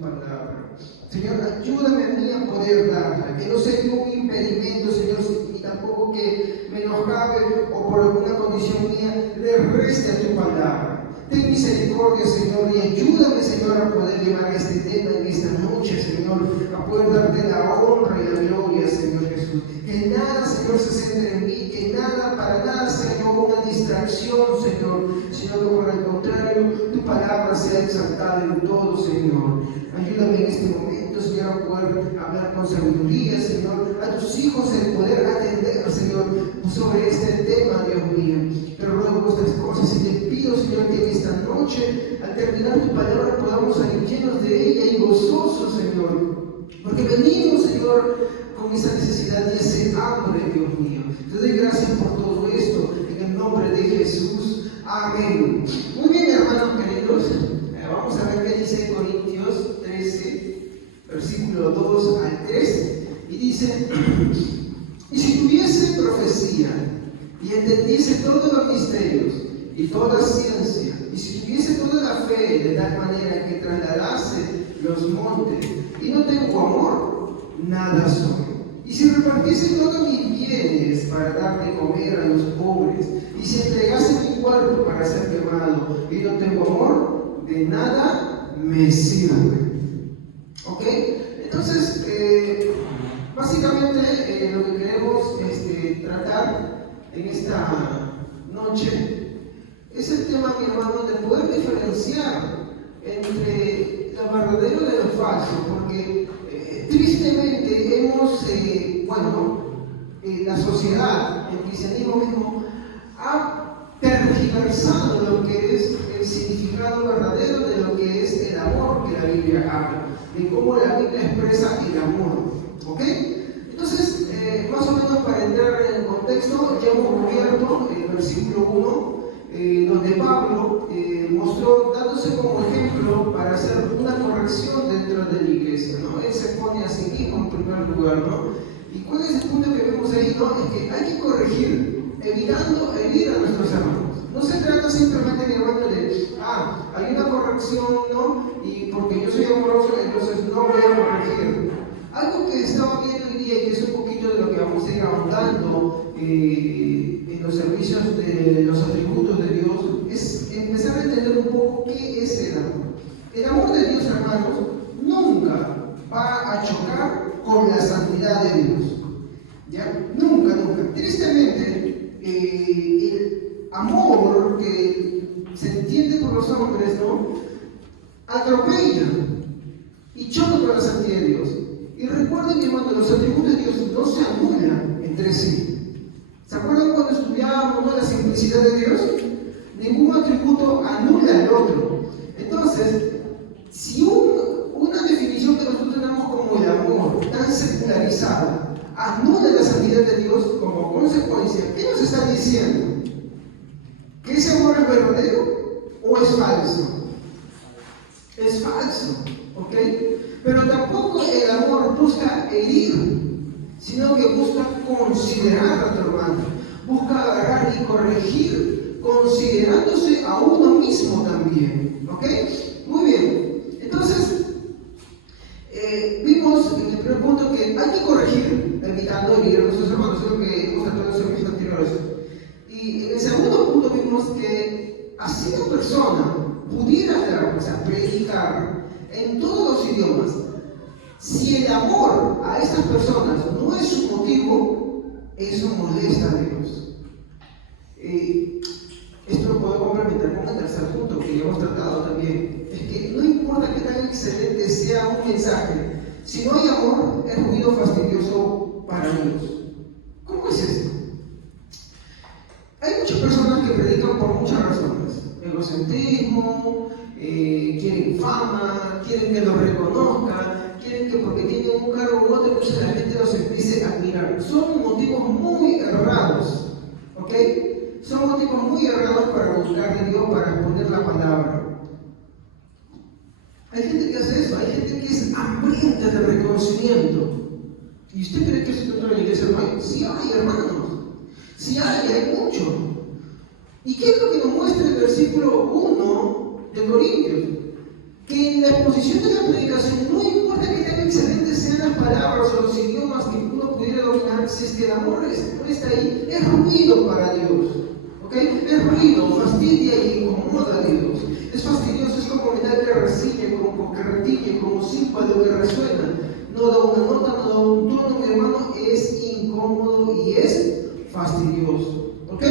palabra. Señor, ayúdame a mí a poder darla, que no sea un impedimento, Señor, y tampoco que menoscabe o por alguna condición mía le reste a tu palabra. Ten misericordia, Señor, y ayúdame, Señor, a poder llevar este tema en esta noche, Señor, a poder darte la honra y la gloria, Señor Jesús. Que nada, Señor, se centre en mí, que nada, para nada sea yo una distracción, Señor, sino que por el contrario, tu palabra sea exaltada en todo, Señor. Ayúdame en este momento, Señor, a poder hablar con sabiduría, Señor, a tus hijos el poder atender, Señor, sobre este tema, Dios mío. Te ruego estas cosas y te pido, Señor, que en esta noche, al terminar tu palabra, podamos salir llenos de ella y gozosos, Señor. Porque venimos, Señor, con esa necesidad y ese hambre, Dios mío. Te doy gracias por todo esto, en el nombre de Jesús. Amén. Muy bien, hermanos queridos. Vamos a ver qué dice Corintios 13, versículo 2 al 3. Y dice: y si tuviese profecía, y entendiese todos los misterios, y toda ciencia, y si tuviese toda la fe, de tal manera que trasladase los montes, y no tengo amor, nada soy. Y si repartiese todos mis bienes para dar de comer a los pobres, y si entregase mi cuerpo para ser quemado, y no tengo amor, de nada me sirve. ¿Ok? Entonces, básicamente lo que queremos tratar en esta noche es el tema, mi hermano, de poder diferenciar entre lo verdadero de lo falso, porque tristemente hemos, la sociedad, el cristianismo mismo, ha tergiversado lo que es el significado verdadero de lo que es el amor que la Biblia habla, de cómo la Biblia expresa el amor. ¿Ok? Entonces, más o menos para entrar en el contexto, ya hemos cubierto el versículo 1, donde Pablo mostró, dándose como ejemplo para hacer una corrección dentro de la iglesia, ¿no? Él se pone a sí mismo en primer lugar, ¿no? ¿Y cuál es el punto que vemos ahí, no? Es que hay que corregir, evitando herir a nuestros hermanos. No se trata simplemente, mi hermano, de, hay una corrección, ¿no? Y porque yo soy amoroso, entonces no voy a corregir. Algo que estaba viendo hoy día y que es un poquito de lo que vamos a ir ahondando en los servicios de los atributos de Dios, es empezar a entender un poco qué es el amor. El amor de Dios, hermanos, nunca va a chocar con la santidad de Dios. ¿Ya? Nunca, nunca. Tristemente, el amor que se entiende por los hombres, ¿no? Atropella y choca con la santidad de Dios. Y recuerden, mi hermano, los atributos de Dios no se anulan entre sí. ¿Se acuerdan cuando estudiábamos, ¿no?, la simplicidad de Dios? Ningún atributo anula al otro. Entonces, si una definición que nosotros tenemos como el amor tan secularizada anula la santidad de Dios, como consecuencia, ¿qué nos está diciendo? ¿Que ese amor es verdadero o es falso? Es falso, ¿ok? Pero tampoco el amor busca herir, sino que busca considerar a tu hermano, busca agarrar y corregir, considerándose a uno mismo también, ¿ok? Muy bien, entonces vimos en el primer punto que hay que corregir, evitando herir a nuestros hermanos, es lo que hemos tratado en los servicios anteriores. Y en el segundo punto vimos que así una persona pudiera hablar, o sea, predicar en todos los idiomas, si el amor a estas personas no es su motivo, eso molesta a Dios. Esto lo puedo complementar con el tercer punto que ya hemos tratado también. Es que no importa qué tan excelente sea un mensaje, si no hay amor, es ruido fastidioso para Dios. ¿Cómo es esto? Hay muchas personas que predican por muchas razones. Egocentrismo, quieren fama, quieren que los reconozcan, quieren que porque tienen un cargo u otro, entonces la gente los empiece a admirar. Son motivos muy errados, ¿ok? Son motivos muy errados para buscar de Dios, para exponer la palabra. Hay gente que hace eso, hay gente que es hambrienta de reconocimiento. ¿Y usted cree que eso dentro de la iglesia no hay? Sí hay, hermanos. Sí hay mucho. ¿Y qué es lo que nos muestra el versículo 1 de Corintios? que en la exposición de la predicación no importa que tan excelentes sean las palabras o los idiomas que uno pudiera dominar, si es que el amor no está ahí, es ruido para Dios. ¿Ok? Es ruido, fastidia y incomoda a Dios. Es fastidioso, es como metal que recibe, como que retiñe, como címbalo que resuena. No da una nota, no da un tono, mi hermano, es incómodo y es fastidioso. ¿Ok?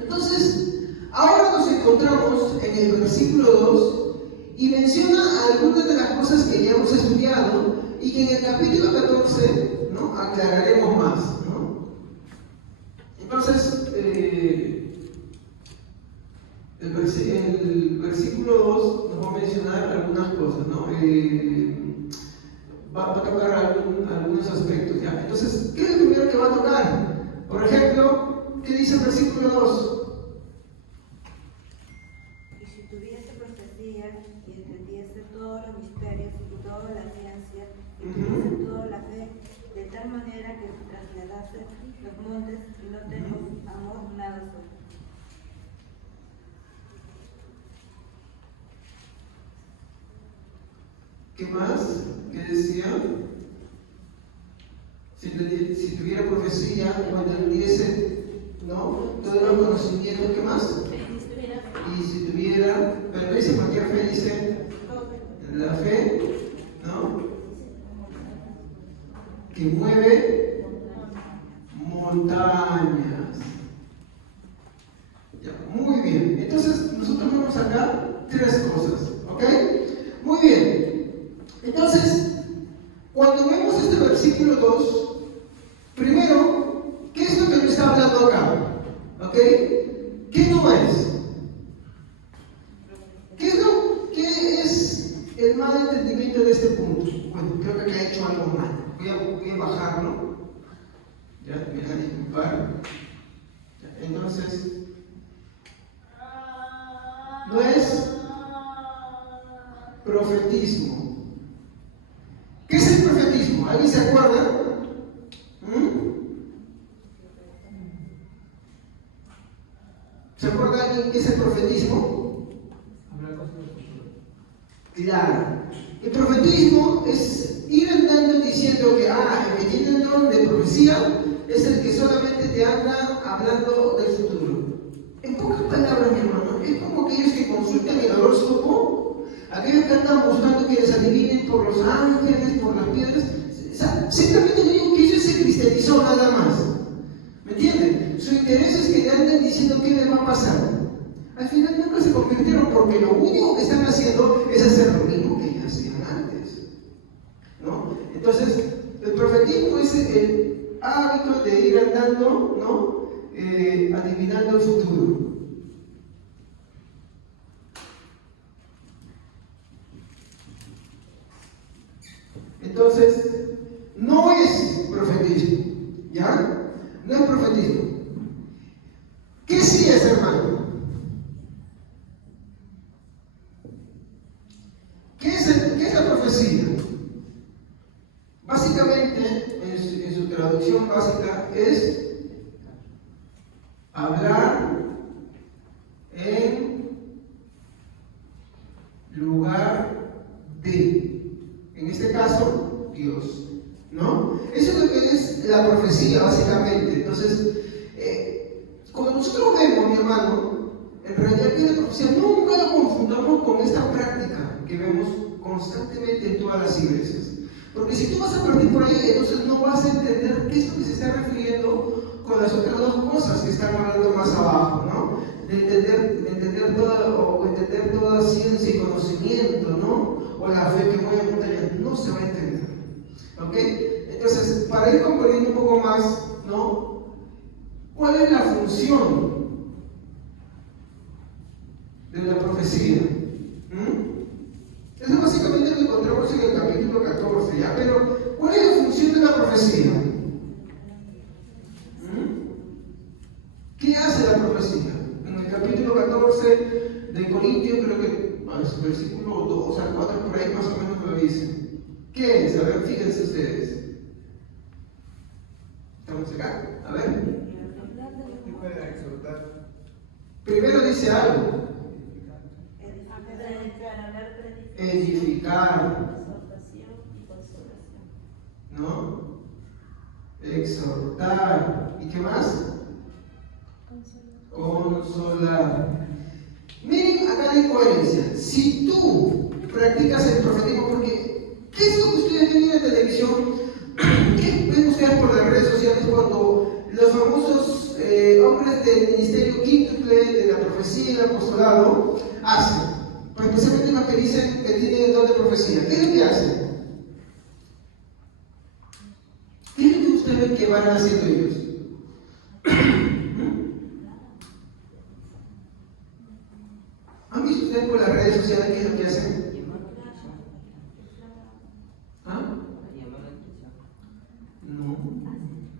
Entonces, ahora nos encontramos en el versículo 2 y menciona algunas de las cosas que ya hemos estudiado y que en el capítulo 14, ¿no?, aclararemos más, ¿no? Entonces, el versículo 2 nos va a mencionar algunas cosas, ¿no? Va a tocar algunos aspectos, ¿ya? Entonces, ¿qué es lo primero que va a tocar? Por ejemplo, ¿qué dice el versículo 2? Y si tuviese profecía y entendiese todos los misterios y toda la ciencia y tuviese toda la fe, de tal manera que trasladase los montes y no tengo amor, nada soy. ¿Qué más? ¿Qué decía? Si tuviera profecía o entendiese, ¿no?, todo el conocimiento, ¿qué más? Y si tuviera, pero dice cualquier fe, dice la fe, ¿no?, que mueve montañas. Ya, muy bien. Entonces, nosotros vemos acá tres cosas, ¿ok? Muy bien. Entonces, cuando vemos este versículo 2, primero, ¿qué es lo que nos está hablando acá? ¿Ok? ¿Qué no es? ¿Qué es el mal entendimiento de este punto? Bueno, creo que ha hecho algo mal. Voy a bajarlo. Ya, me van a disculpar. Entonces, no es profetismo. ¿Qué es el profetismo? ¿Alguien se acuerda? ¿Se acuerda alguien qué es el profetismo? Claro. El profetismo es ir andando diciendo que el que tiene el don de profecía es el que solamente te anda hablando del futuro. En pocas palabras, mi hermano, es como aquellos que consultan el horóscopo, aquellos que andan buscando que les adivinen por los ángeles, por las piedras. O sea, simplemente digo que ellos se cristianizó nada más. ¿Me entienden? Su interés es que le anden diciendo qué les va a pasar. Al final nunca se convirtieron porque lo único que están haciendo es hacer lo mismo que ya hacían antes, ¿no? Entonces, el profetismo es el hábito de ir andando, ¿no?, adivinando el futuro. Entonces, no es profetismo, ¿ya? No es profetismo. ¿Qué sí es, hermano? ¿Qué es la profecía? Básicamente, en su traducción básica, es hablar en lugar de, en este caso, Dios, ¿no? Eso es lo que es la profecía, básicamente. Entonces, cuando nosotros vemos, mi hermano, en realidad que la profecía nunca lo confundamos con esta práctica que vemos constantemente en todas las iglesias. Porque si tú vas a partir por ahí, entonces no vas a entender qué es lo que se está refiriendo con las otras dos cosas que están hablando más abajo, ¿no? De entender toda ciencia y conocimiento, ¿no? O la fe que mueve montañas, no se va a entender. ¿Ok? Entonces, para ir comprendiendo un poco más, ¿no?, ¿cuál es la función de la profecía? Eso básicamente lo encontramos en el capítulo 14, ¿ya? Pero, ¿cuál es la función de la profecía? ¿Qué hace la profecía? En el capítulo 14 de Corintios, creo que versículo 2 al 4, por ahí más o menos lo dice. ¿Qué es? A ver, fíjense ustedes. ¿Estamos acá? A ver. Primero dice algo. edificar, exhortación y consolación. ¿no? Exhortar. ¿Y qué más? Consolar. Miren acá la incoherencia. Si tú practicas el profetismo, porque ¿qué es lo que ustedes ven en la televisión? ¿Qué ven ustedes por las redes sociales cuando los famosos hombres del ministerio quíntuple, de la profecía y el apostolado, hacen? Pues especialmente los que dicen que tienen el don de profecía. ¿Qué es lo que hacen? ¿Qué es lo que ustedes ven que van haciendo ellos? ¿Han visto ustedes por las redes sociales qué es lo que hacen? ¿Ah? No.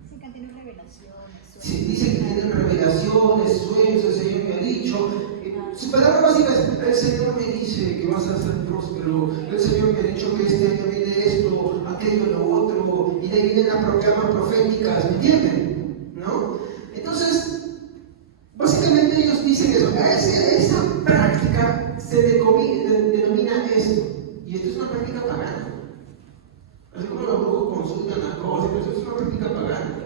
Sí, que tienen revelaciones. Sí, dicen que tienen revelaciones, sueños, el Señor me ha dicho. Su palabra básica es: el Señor me dice que vas a ser próspero, el Señor me ha dicho que este año viene esto, aquello, lo otro, y de ahí vienen las proclamas proféticas, ¿me entienden? ¿No? Entonces, básicamente ellos dicen eso. Esa práctica se denomina esto, y esto es una práctica pagana. Así como los brujos consultan las cosas, eso es una práctica pagana.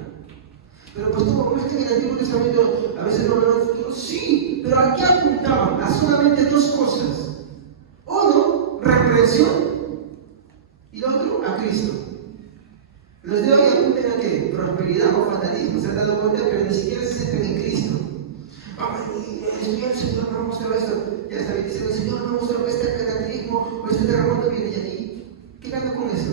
Pero pues ¿cómo es que en el Antiguo Testamento a veces no vemos el futuro? Sí, pero aquí apuntaban a solamente dos cosas. Uno, reprensión, y lo otro, a Cristo. Los de hoy apuntan a qué? Prosperidad o fatalismo. Se han dado cuenta, pero ni siquiera se centran en Cristo. El Señor me mostró esto. Ya está bien, dice: el Señor me mostró que este cataclismo o este terremoto viene de allí. ¿Qué gana con eso?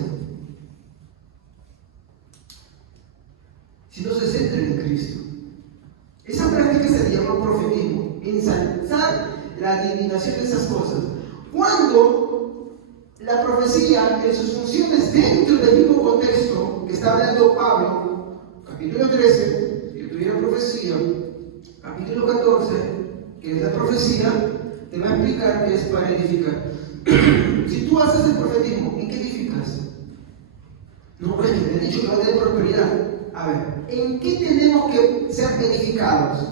Si no se centran en Cristo. Esa práctica se le llama profetismo, ensalzar la adivinación de esas cosas. Cuando la profecía, en sus funciones dentro del mismo contexto que está hablando Pablo, capítulo 13, que tuviera profecía, capítulo 14, que es la profecía, te va a explicar que es para edificar. Si tú haces el profetismo, ¿en qué edificas? No, pues que me he dicho que va a tener prosperidad. A ver, ¿en qué tenemos que ser edificados?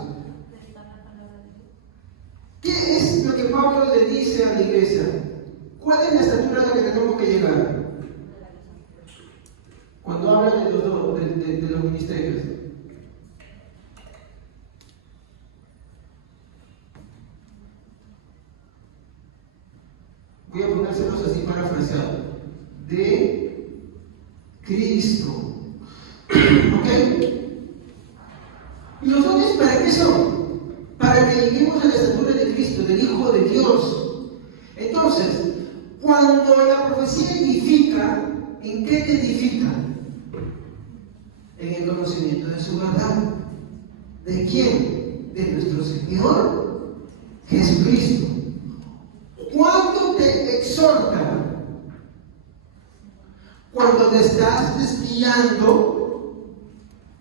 ¿Qué es lo que Pablo le dice a la iglesia? ¿Cuál es la estatura a la que tenemos que llegar? Cuando habla de los ministerios. Voy a ponérselos así parafraseado. De Cristo. ¿Ok? ¿Y los dones para qué son? Para que lleguemos a la estatura de Cristo, del Hijo de Dios. Entonces, cuando la profecía edifica, ¿en qué te edifica? En el conocimiento de su verdad. ¿De quién? De nuestro Señor Jesucristo. ¿Cuándo te exhorta? Cuando te estás desviando,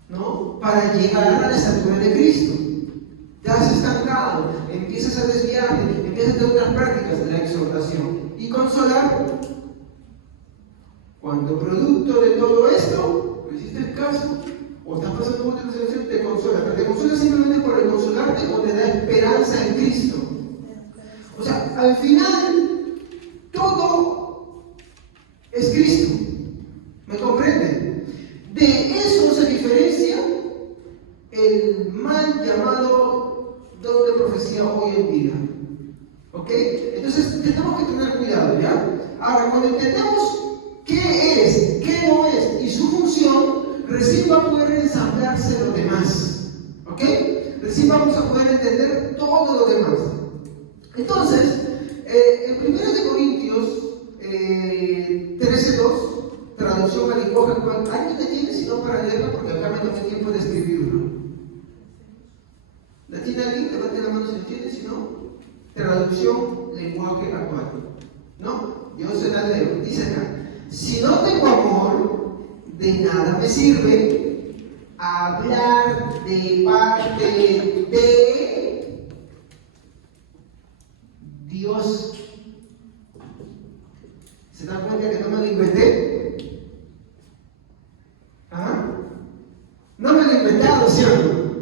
¿no? Para llegar a la estatura de Cristo. Te has estancado, empiezas a desviarte, empiezas a tener otras prácticas de la exhortación. Y consolar. Cuando producto de todo esto, ¿no hiciste el caso? O estás pasando por una situación, te consola. Pero te consola simplemente por el consolarte o te da esperanza en Cristo. O sea, al final, todo es Cristo. ¿Me comprenden? De eso se diferencia el mal llamado don de profecía hoy en día. ¿Ok? Entonces, tenemos que tener cuidado, ¿ya? Ahora, cuando entendemos qué es, qué no es y su función, recién va a poder ensamblarse lo demás. ¿Ok? Recién vamos a poder entender todo lo demás. Entonces, en 1 Corintios 13:2, traducción al lenguaje actual, ¿alguien me tiene sino para leerla? Porque acá me tomé tiempo de escribirlo. ¿La tiene alguien? Levante la mano si lo tiene, si no, traducción lenguaje actual. ¿No? Yo se la leo. Dice acá: si no tengo amor, de nada me sirve hablar de parte de Dios. ¿Se dan cuenta que no me lo inventé? ¿Ah? No me lo he inventado, ¿cierto?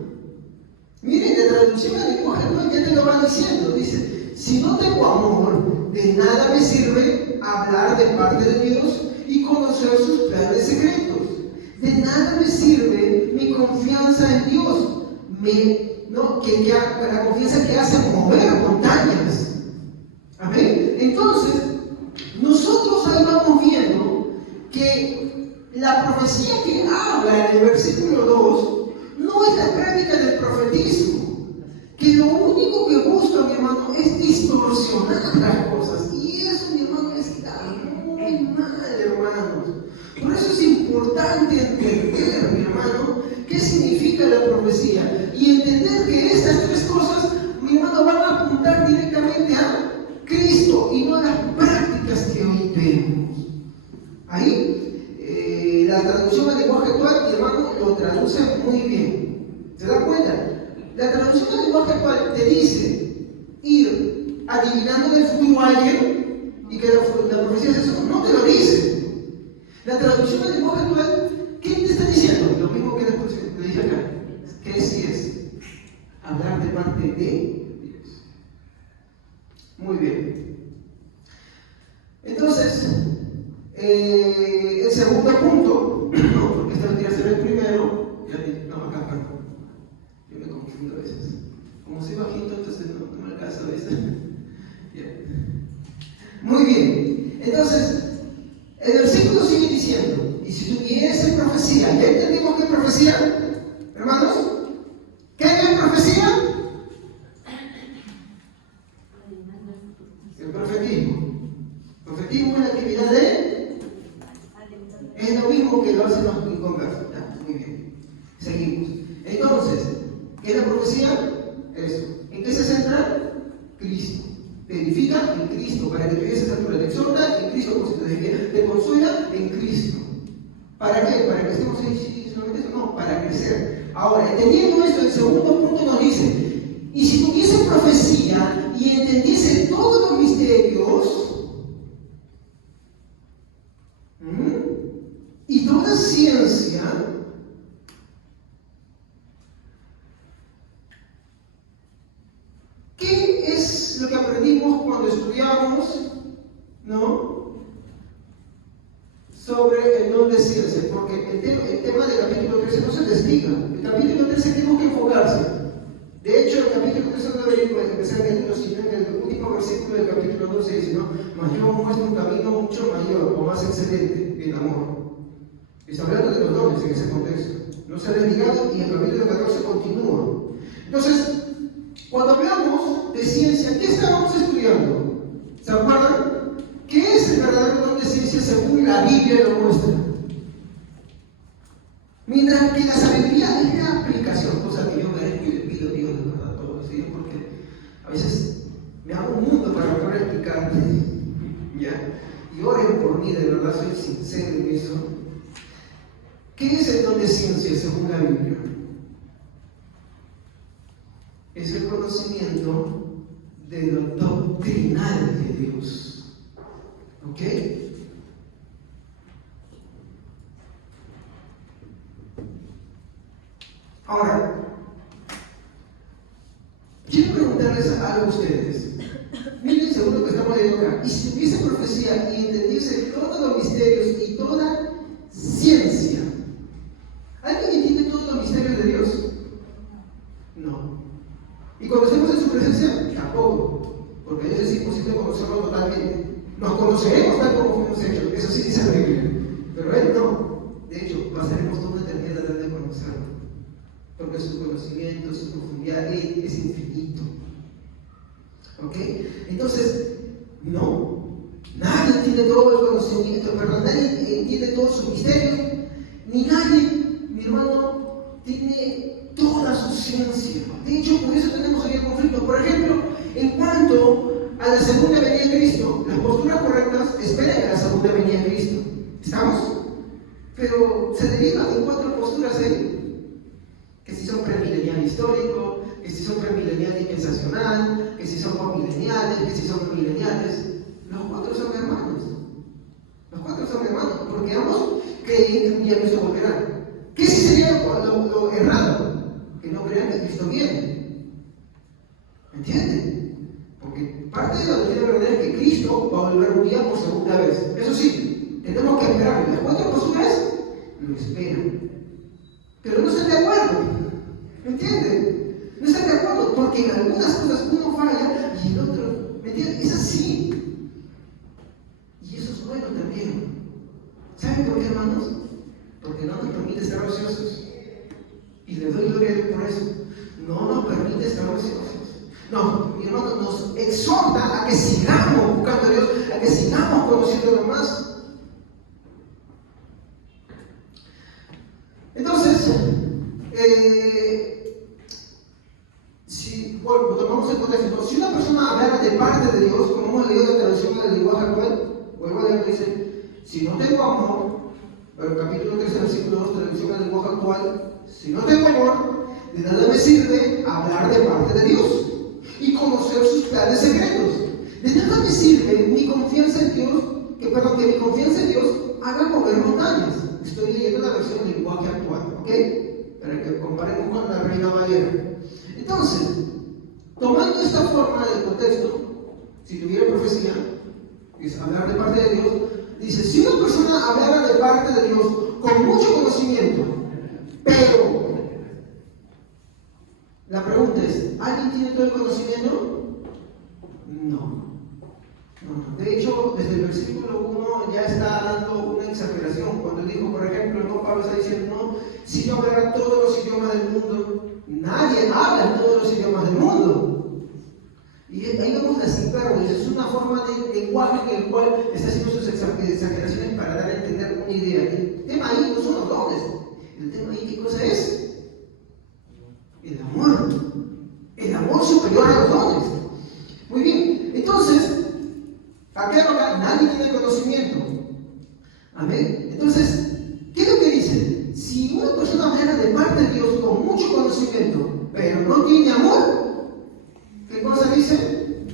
Miren, la traducción al lenguaje actual ya te lo va diciendo. Dice: si no tengo amor, de nada me sirve hablar de parte de Dios y conocer sus planes secretos. De nada me sirve mi confianza en Dios, la confianza que hace mover montañas. Amén. Entonces, nosotros ahí vamos viendo que la profecía que habla en el versículo 2 no es la práctica del profetismo, que lo único que busca, mi hermano, es distorsionar las cosas. Y eso, mi hermano, está muy mal, hermanos. Por eso es importante entender, mi hermano, qué significa la profecía y entender que estas tres cosas, mi hermano, van a apuntar directamente a Cristo y no a las prácticas que hoy vemos. Ahí, la traducción al lenguaje actual, mi hermano, lo traduce muy bien. ¿Se da cuenta? La traducción al lenguaje actual te dice ir adivinando el futuro a alguien y que la profecía es eso. No te lo dice. La traducción al lenguaje actual, ¿qué te está diciendo? Lo mismo que después te dije acá. Que sí es hablar de parte de Dios. Muy bien. Entonces, el segundo punto, no, porque este lo quiero hacer el primero, acá, yo me confundo a veces. Como soy bajito, entonces no me alcanza a veces. Muy bien. Entonces, el versículo sigue diciendo, y si tuviese profecía, ¿ya entendimos qué es profecía, hermanos? ¿Qué es profecía? El profetismo. Profetismo es la actividad de... Es lo mismo que lo hacen los inconversos. Muy bien. Seguimos. Entonces, ¿qué es la profecía? Eso. ¿En qué se centra? Cristo. Te edifica en Cristo, para que te llegues a esa altura. Te exhorta en Cristo, te consuela en Cristo. ¿Para qué? ¿Para que estemos ahí solamente eso? No, para crecer. Ahora, entendiendo esto, el segundo punto nos dice, y si tuviese profecía y entendiese todos los misterios, y toda ciencia, ¿qué es lo que aprendimos cuando estudiamos, sobre el don de ciencia? Porque el tema del capítulo 13 no se desliga. El capítulo 13 tenemos que enfocarse. De hecho, el capítulo 13 no debería empezar leyendo, sino en el último versículo del capítulo 12 dice, ¿no? Mas yo os muestro un camino mucho mayor o más excelente en amor. Está hablando de los dones en ese contexto. No se ha desligado y el capítulo 14 continúa. Entonces, cuando hablamos de ciencia, ¿qué estábamos estudiando? ¿Se acuerdan? ¿Qué es el verdadero don de ciencia según la Biblia lo muestra? Mientras que la sabiduría es la aplicación, cosa que yo merezco y le pido a Dios de verdad todo, ¿sí? Porque a veces me hago un mundo para poder explicarte, ¿ya? Y oren por mí, de verdad soy sincero en eso. ¿Qué es el don de ciencia según la Biblia? Es el conocimiento de lo doctrinal de Dios. ¿Ok? Ahora, quiero preguntarles algo a ustedes. Miren, seguro que estamos leyendo acá. Y si tuviese profecía y entendiese todos los misterios y toda ciencia, ¿alguien entiende todos los misterios de Dios? No. ¿Y conocemos en su presencia? Tampoco. Porque Dios es imposible conocerlo totalmente. Nos conoceremos tal como fuimos hechos. Eso sí dice la Biblia. Pero Él no. De hecho, pasaremos toda una eternidad tratando de conocerlo. Porque su conocimiento, su profundidad es infinito. ¿Ok? Entonces, no. Nadie entiende todo el conocimiento, perdón, nadie entiende todos sus misterios. Ni nadie, mi hermano, tiene toda su ciencia. De hecho, por eso tenemos ahí el conflicto. Por ejemplo, en cuanto a la segunda venida de Cristo, las posturas correctas esperan a la segunda venida de Cristo. ¿Estamos? Pero se derivan en 4 posturas ahí. Que si son premilenial histórico, que si son premilenial dispensacional, que si son postmileniales, que si son mileniales. Los 4 son hermanos. Los 4 son hermanos, porque ambos creen que un día Cristo volverá. ¿Qué si sería lo errado? Que no crean que Cristo viene. ¿Entienden? Porque parte de la la doctrina verdadera es que Cristo va a volver un día por segunda vez. Eso sí, tenemos que esperarlo. Las cuatro posturas lo esperan. Pero no están de acuerdo. ¿Me entienden? No están de acuerdo porque en algunas cosas uno falla y el otro, ¿me entienden? Es así. Y eso es bueno también. ¿Saben por qué, hermanos? Porque no nos permite ser ociosos. Y le doy gloria a Dios por eso. No nos permite estar ociosos. No, mi hermano, nos exhorta a que sigamos buscando a Dios, a que sigamos conociendo más. Entonces, si tomamos el contexto, si una persona hablara de parte de Dios, como hemos leído en la traducción del lenguaje actual, vuelvo a leer, dice: si no tengo amor, pero capítulo 13, versículo 2, traducción del lenguaje actual, si no tengo amor, de nada me sirve hablar de parte de Dios y conocer sus planes secretos. De nada me sirve mi confianza en Dios, que mi confianza en Dios haga mover montañas. Estoy leyendo la versión del lenguaje actual, ¿ok? Para que comparemos con la Reina Valera. Entonces, tomando esta forma del contexto, si tuviera profecía, que es hablar de parte de Dios, dice: si una persona hablara de parte de Dios con mucho conocimiento, pero la pregunta es, ¿alguien tiene todo el conocimiento? No. De hecho, desde el versículo 1 ya está dando una exageración. Cuando dijo, por ejemplo, no, Pablo está diciendo: no, si yo hablara todos los idiomas del mundo, nadie habla todos los idiomas del mundo. Y ahí vemos las hipérboles. Es una forma de lenguaje en el cual está haciendo sus exageraciones para dar a entender una idea. El tema ahí no son los dones. El tema ahí, ¿qué cosa es? El amor. El amor superior a los dones. Muy bien. Entonces, acá nadie tiene conocimiento. Amén. Entonces, ¿qué es lo que dice? Si una persona hablara de parte de Dios con mucho conocimiento, pero no tiene amor, ¿qué cosa dice?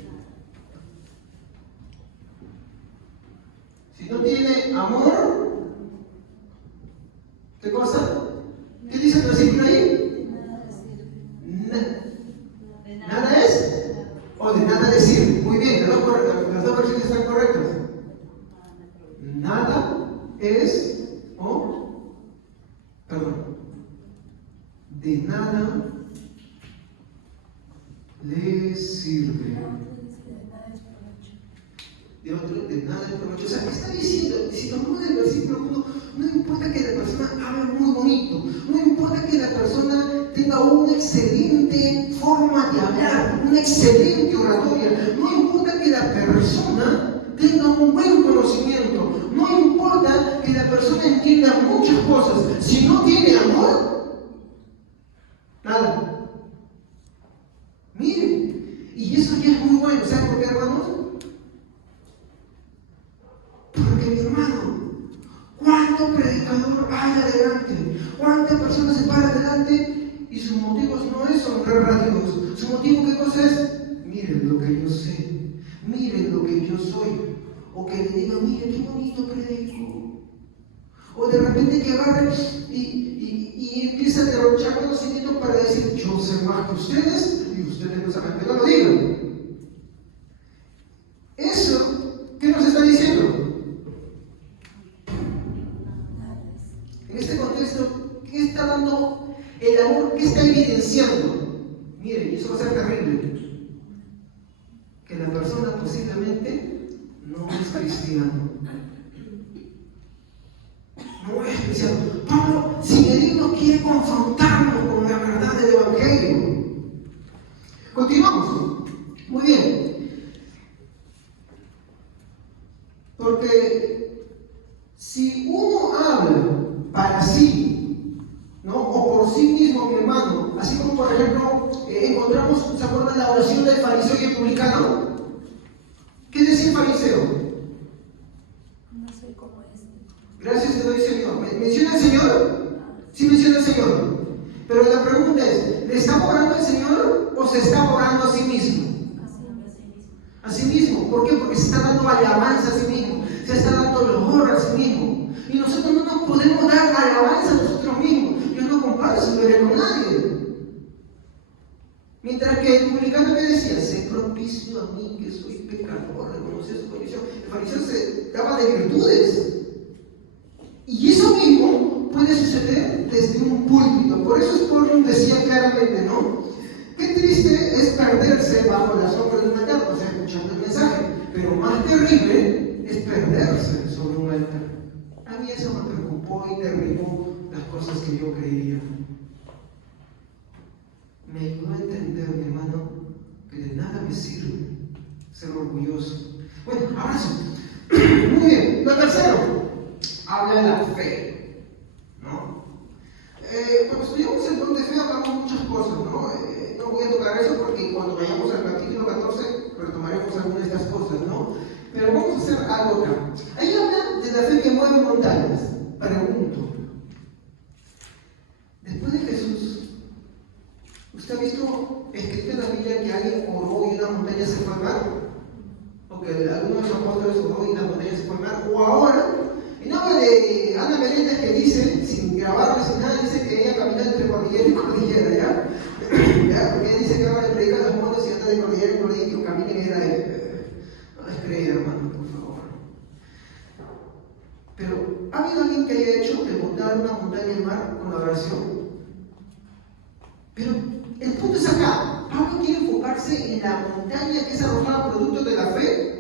Si no tiene amor, ¿qué cosa? ¿Qué dice el versículo ahí? Nada es, o de nada decir. Muy bien, las dos versiones están correctas. Nada es, de nada le sirve. De otro, de nada le provecho. O sea, ¿qué está diciendo? Si tomamos el versículo 1, no importa que la persona hable muy bonito, no importa que la persona tenga una excelente forma de hablar, una excelente oratoria, no importa que la persona tenga un buen conocimiento, no importa que la persona entienda muchas cosas, si no tiene amor, nada. Miren, y eso ya es muy bueno. ¿Saben por qué, hermanos? Porque, mi hermano, ¿cuánto predicador hay adelante? ¿Cuántas personas se paran adelante y sus motivos no es honrar a Dios? ¿Su motivo qué cosa es? Miren lo que yo sé, miren lo que yo soy. O que le digan: miren qué bonito predico. O de repente que agarren y empieza a derrochar conocimiento para decir: yo sé más que ustedes y ustedes no saben. Que no lo digan. Eso, ¿qué nos está diciendo? En este contexto, ¿qué está dando el amor? ¿Qué está evidenciando? Miren, y eso va a ser terrible. Que la persona posiblemente no es cristiano. No es cristiano. Pablo, sin herirnos, quiere confrontarnos con la verdad del Evangelio. Continuamos. Muy bien. Porque si uno habla para sí, ¿no? O por sí mismo, mi hermano, así como por ejemplo encontramos, ¿se acuerdan la oración del fariseo y el publicano? ¿Qué decía el fariseo? No soy como este. Gracias te doy, Señor. ¿Menciona al Señor? Sí menciona al Señor. Pero la pregunta es, ¿le está orando al Señor o se está orando a sí mismo? A sí mismo. ¿Por qué? Porque se está dando alabanza a sí mismo. Se está dando honor a sí mismo. Y nosotros no nos podemos dar alabanza a nosotros mismos. Dios no compara su gloria con nadie. Mientras que el publicano, ¿qué decía? Sé propicio a mí que soy pecador, reconocía su condición. El fariseo se daba de virtudes. Y eso mismo puede suceder desde un púlpito. Por eso Spurgeon decía claramente, ¿no? Qué triste es perderse bajo la sombra de un altar, o sea, escuchando el mensaje. Pero más terrible es perderse sobre un altar. A mí eso me preocupó y derribó las cosas que yo creía. Me ayudó a entender, mi hermano, que de nada me sirve ser orgulloso. Bueno, ahora sí. Muy bien. Lo tercero, habla de la fe, ¿no? Cuando estudiamos el don de fe hablamos muchas cosas, ¿no? No voy a tocar eso porque cuando vayamos al capítulo 14 retomaremos algunas de estas cosas, ¿no? Pero vamos a hacer algo acá. Ahí habla de la fe que mueve montañas. Pregunto, después de Jesús, ¿usted ha visto escrito en la Biblia que alguien oró y una montaña se fue al mar? ¿O que alguno de los apóstoles oró y la montaña se fue al mar? ¿O ahora? En habla de Ana Meléndez que dice, sin grabarlo, sin nada, dice que ella camina entre cordillera y cordillera, ¿ya? ¿Ya? Porque ella dice que ahora le predica a los monos y anda de cordillera en cordillera y que camina en Israel. No les creía, hermano, por favor. Pero, ¿ha habido alguien que haya hecho de montar una montaña al mar con la oración? Pero el punto es acá. ¿Pablo quiere enfocarse en la montaña que es arrojada producto de la fe?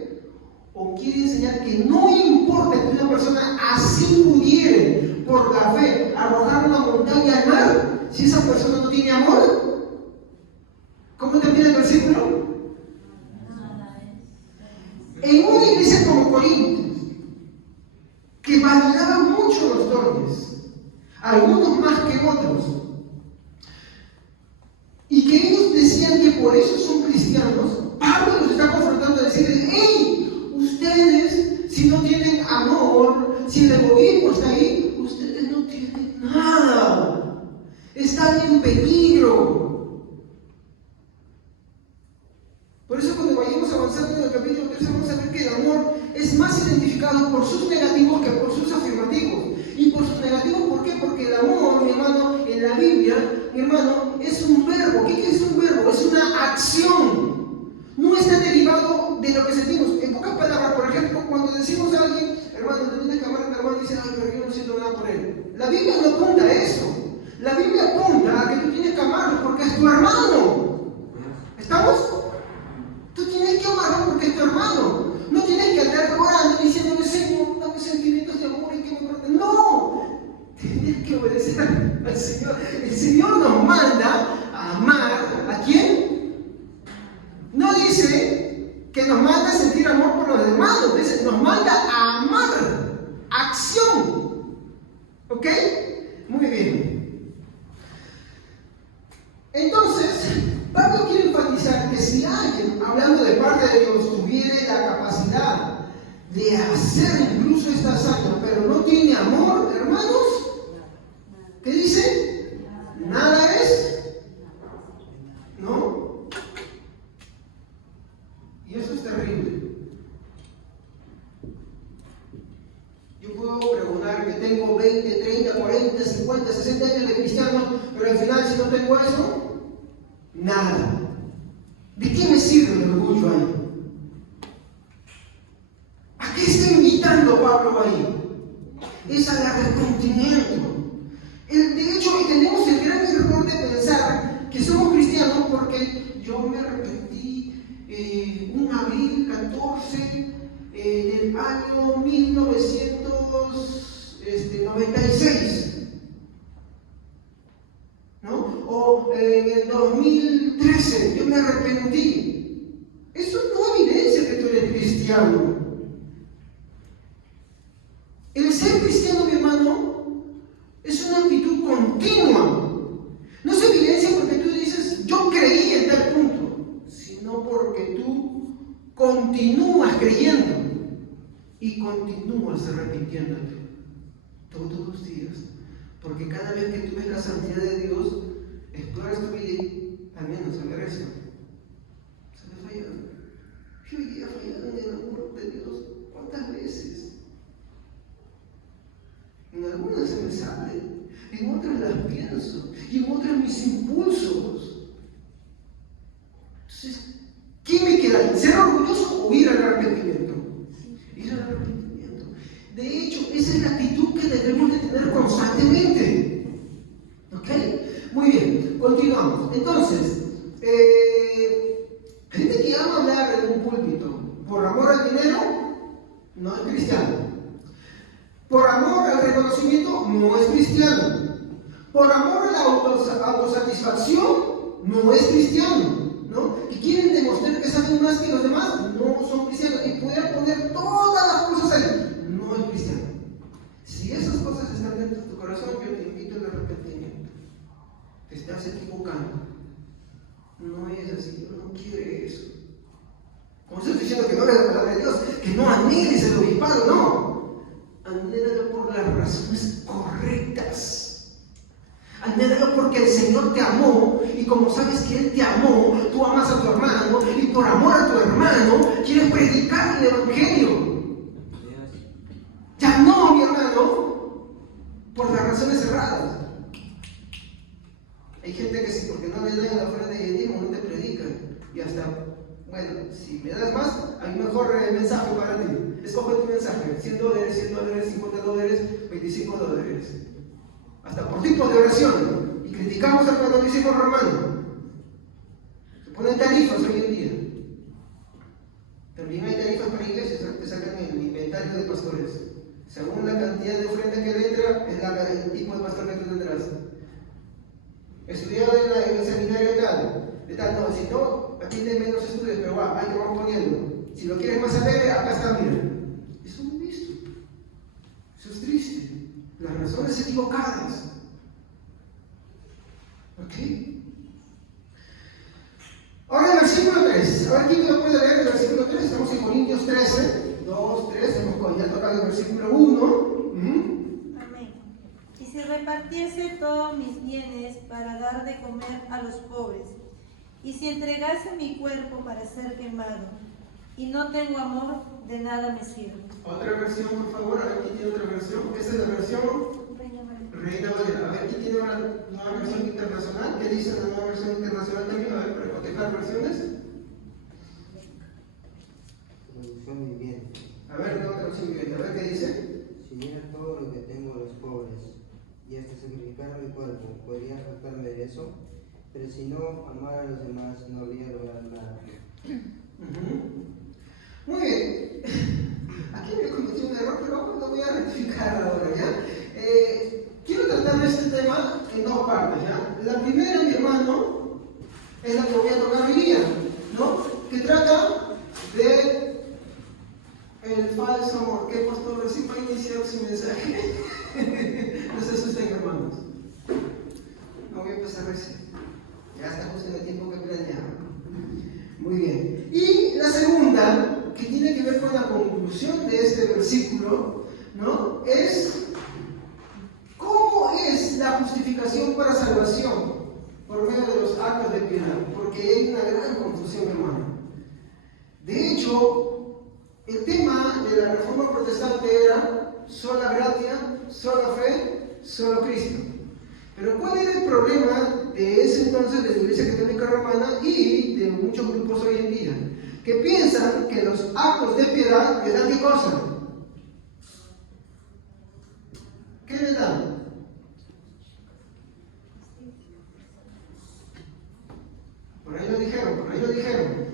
¿O quiere enseñar que no importa que una persona así pudiere, por la fe, arrojar una montaña al mar, si esa persona no tiene amor? ¿Cómo termina el versículo? En una iglesia como Corintios, que valoraba mucho los dones, algunos más que otros, y que ellos decían que por eso son cristianos, Pablo los está confrontando a decirles: ¡hey! Ustedes, si no tienen amor, si el egoísmo está ahí, ustedes no tienen nada, están en peligro. Por eso cuando vayamos avanzando en el capítulo 3 vamos a ver que el amor es más identificado por sus negativos que por sus afirmativos. Y por sus negativos, ¿por qué? Porque el amor, mi hermano, en la Biblia, mi hermano, es un verbo. ¿Qué es un verbo? Es una acción. No está derivado de lo que sentimos. En pocas palabras, por ejemplo, cuando decimos a alguien: hermano, tú tienes que amar a tu hermano, y dice: ay, pero yo no siento nada por él. La Biblia no apunta a eso. La Biblia apunta a que tú tienes que amarlo porque es tu hermano. ¿Estamos? Tú tienes que amarlo porque es tu hermano. No tienes que andar orando y diciéndole: Señor, dame sentimientos de amor y que me perdonen. No, tienes que obedecer al Señor. El Señor nos manda a amar. ¿A quién? No dice que nos manda a sentir amor por los demás, dice, nos manda a amar. Acción. ¿Ok? Muy bien. Entonces, Pablo quiere enfatizar que si alguien, hablando de parte de Dios, tuviera la capacidad de hacer incluso esta hazaña, pero no tiene amor, hermanos, ¿qué dice? Nada es, ¿no? Y eso es terrible. Yo puedo pregonar que tengo 20, 30, 40, 50, 60 años de cristiano, pero al final, si no tengo eso, nada. ¿De qué me sirve el orgullo ahí? ¿A qué está invitando Pablo ahí? Es al arrepentimiento. De hecho, tenemos el gran error de pensar que somos cristianos porque yo me arrepentí un abril 14 del año 1996, ¿no? O en el 2013 yo me arrepentí. Eso no evidencia que tú eres cristiano. El ser cristiano, mi hermano, es una actitud continua. No se evidencia porque tú dices: yo creí en tal punto, sino porque tú continúas creyendo y continúas arrepintiéndote todos los días. Porque cada vez que tú ves la santidad de Dios, exploras tu vida y al menos a ver eso. Se me fallado. Yo hoy día fallado en el amor de Dios. ¿Cuántas veces? En algunas se me sale, en otras las pienso, y en otras mis impulsos. Entonces, ¿qué me queda? ¿Ser continuamos. Entonces, gente que ama hablar en un púlpito por amor al dinero, no es cristiano. Por amor al reconocimiento, no es cristiano. Por amor a la autosatisfacción, no es cristiano, ¿no? Y quieren demostrar que saben más que los demás, no son cristianos. Y poder poner todas las cosas ahí, no es cristiano. Si esas cosas están dentro de tu corazón, yo te invito al arrepentimiento. Te estás equivocando. No es así, Dios no quiere eso. Como estoy diciendo que no leas la palabra de Dios, que no anheles el obispado, no. Anhélalo por las razones correctas. Anhélalo porque el Señor te amó, y como sabes que Él te amó, tú amas a tu hermano, y por amor a tu hermano quieres predicar el Evangelio. Ya no, mi hermano, por las razones erradas. Hay gente que sí, porque no le dan la ofrenda de diezmo, no te predican. Y hasta, bueno, si me das más, hay un mejor mensaje para ti. Escoge tu mensaje, $100, $100, $50, $25. Hasta por tipo de oración. Y criticamos al catolicismo romano. Se ponen tarifas hoy en día. También hay tarifas para iglesias, que sacan el inventario de pastores. Según la cantidad de ofrenda que le entra, es el tipo de pastor que tú tendrás. Estudiado en el seminario de tal, no, si no, aquí tiene menos estudios, pero ahí te vamos poniendo. Si lo quieres más alegre, acá está, mira. Eso no he visto. Eso es triste. Las razones equivocadas. ¿Ok? Ahora el versículo 3. A ver quién lo puede leer el versículo 3. Estamos en Corintios 13. 2, 3. Hemos ya tocado el versículo 1. Amén. Y si repartiese todos mis bienes para dar de comer a los pobres, y si entregase mi cuerpo para ser quemado, y no tengo amor, de nada me sirve. Otra versión, por favor. A ver quién tiene otra versión. Esa es la versión Reina Valera. A ver quién tiene una nueva versión internacional. ¿Qué dice la nueva versión internacional también? A ver, para cotejar versiones. Traducción viviente. A ver, nueva traducción viviente. A ver qué dice. Si diera todo lo que tengo a los pobres y hasta sacrificar mi cuerpo, ¿podría jactarme de eso? Pero si no amara a los demás, no habría logrado nada. Muy bien. Aquí me cometí un error, pero lo voy a rectificar ahora, ¿ya? Quiero tratar este tema en dos partes, ¿ya? La primera, mi hermano, es la que voy a tocar hoy día, ¿no? Que trata de el falso amor. ¿Qué pastor recién va a iniciar su mensaje? No se asusten, hermanos. No voy a empezar recién. Ya estamos en el tiempo que planeaba. Muy bien. Y la segunda, que tiene que ver con la conclusión de este versículo, ¿no? Es ¿cómo es la justificación para salvación por medio de los actos de piedad? Porque hay una gran confusión, hermano. De hecho, el tema de la reforma protestante era sola gratia, sola fe, solo Cristo. Pero ¿cuál era el problema de ese entonces de la Iglesia Católica Romana y de muchos grupos hoy en día? Que piensan que los actos de piedad les dan ¿qué cosa? ¿Qué les dan? Por ahí lo dijeron.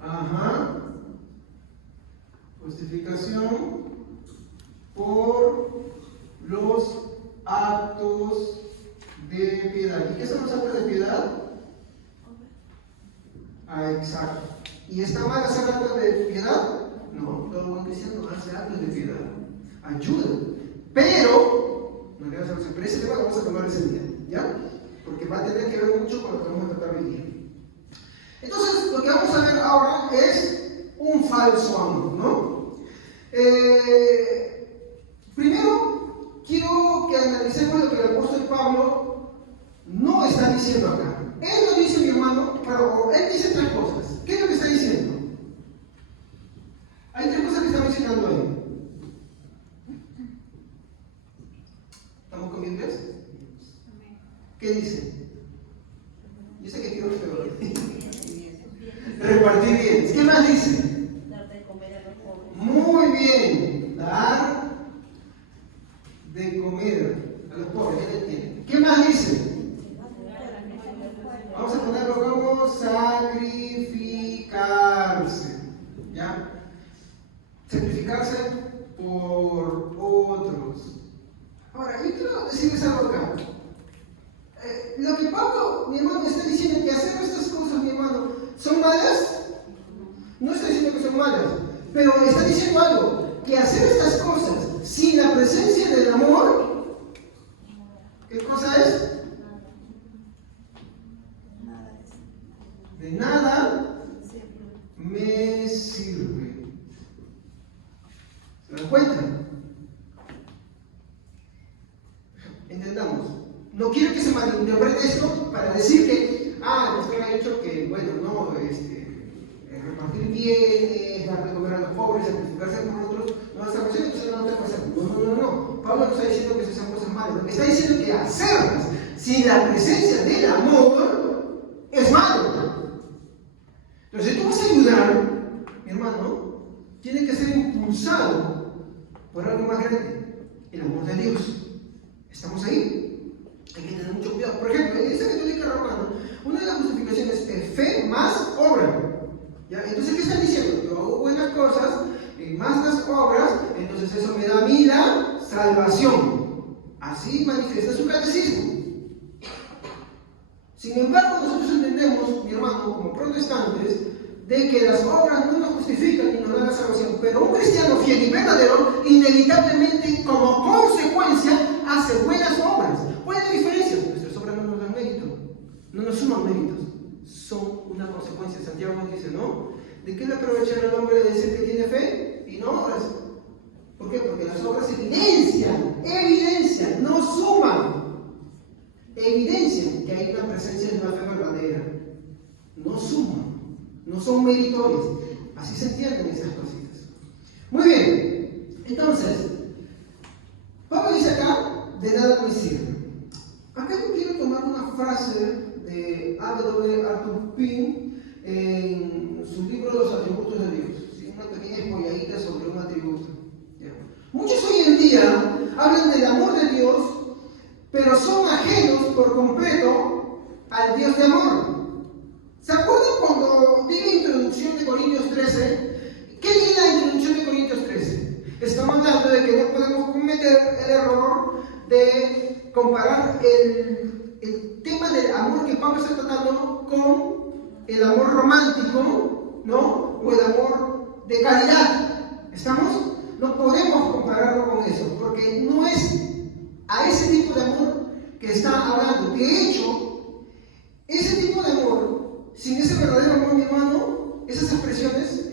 Ajá. Justificación por los actos de piedad. ¿Y qué son los actos de piedad? Exacto. ¿Y está mal hacer actos de piedad? No, todo buen cristiano hace actos de piedad. Ayuda. Pero, no le vas a hacer, pero ese tema lo vamos a tomar ese día, ¿ya? Porque va a tener que ver mucho con lo que vamos a tratar hoy día. Entonces, lo que vamos a ver ahora es un falso amor, ¿no? Primero, quiero que analicemos lo que el apóstol Pablo no está diciendo acá. Él lo dice, mi hermano, pero él dice tres cosas. ¿Qué es lo que está diciendo? Hay tres cosas que está mencionando ahí. ¿Estamos con Biblias? ¿Qué dice? Yo sé que quiero repartir bienes. ¿Qué más dice? Dar de comer a los pobres. Muy bien. Dar de comer a los pobres. ¿Qué más dice? Ahora, yo quiero decirles algo acá. Lo que Pablo, mi hermano, está diciendo que hacer estas cosas, mi hermano, ¿son malas? No está diciendo que son malas, pero está diciendo algo, que hacer estas cosas sin la presencia del amor, ¿qué cosa es? De nada me sirve. ¿Se dan cuenta? Entendamos. No quiero que se malinterprete esto para decir que, usted ha dicho que, bueno, no, repartir bienes, dar de comer a los pobres, sacrificarse por otros, no estamos diciendo que eso no está pasando. No. Pablo no está diciendo que esas sean cosas malas. Lo que está diciendo es que hacerlas sin la presencia del amor es malo. Entonces, si tú vas a ayudar, mi hermano, tiene que ser impulsado por algo más grande, el amor de Dios. ¿Estamos ahí? Hay que tener mucho cuidado. Por ejemplo, en la Iglesia Católica Romana, una de las justificaciones es fe más obra. ¿Ya? Entonces, ¿qué están diciendo? Yo hago buenas cosas y más las obras, entonces eso me da a mí la salvación. Así manifiesta su catecismo. Sin embargo, nosotros entendemos, mi hermano, como protestantes, de que las obras no nos justifican ni nos dan la salvación, pero un cristiano fiel y verdadero, inevitablemente, como consecuencia, hace buenas obras. ¿Cuál es la diferencia? Nuestras obras no nos dan mérito, no nos suman méritos, son una consecuencia. Santiago nos dice, ¿no? ¿De qué le aprovechar al hombre de decir que tiene fe y no obras? ¿Por qué? Porque las obras evidencian, no suman. Evidencian que hay una presencia de una fe verdadera, no suman, no son meritorias. Así se entienden esas cositas. Muy bien, entonces, Pablo dice acá, de nada me sirve. Acá yo quiero tomar una frase de A.W. Arthur Pym en su libro Los atributos de Dios. ¿Sí? Una pequeña espolladita sobre un atributo. ¿Ya? Muchos hoy en día hablan del amor de Dios, pero son ajenos por completo al Dios de amor. ¿Se acuerdan cuando di la introducción de Corintios 13? ¿Qué di la introducción de Corintios 13? Estamos hablando de que no podemos cometer el error de comparar el tema del amor que Pablo está tratando con el amor romántico, ¿no? O el amor de caridad. ¿Estamos? No podemos compararlo con eso, porque no es a ese tipo de amor que está hablando. De hecho, ese tipo de amor, sin ese verdadero amor, mi hermano, esas expresiones,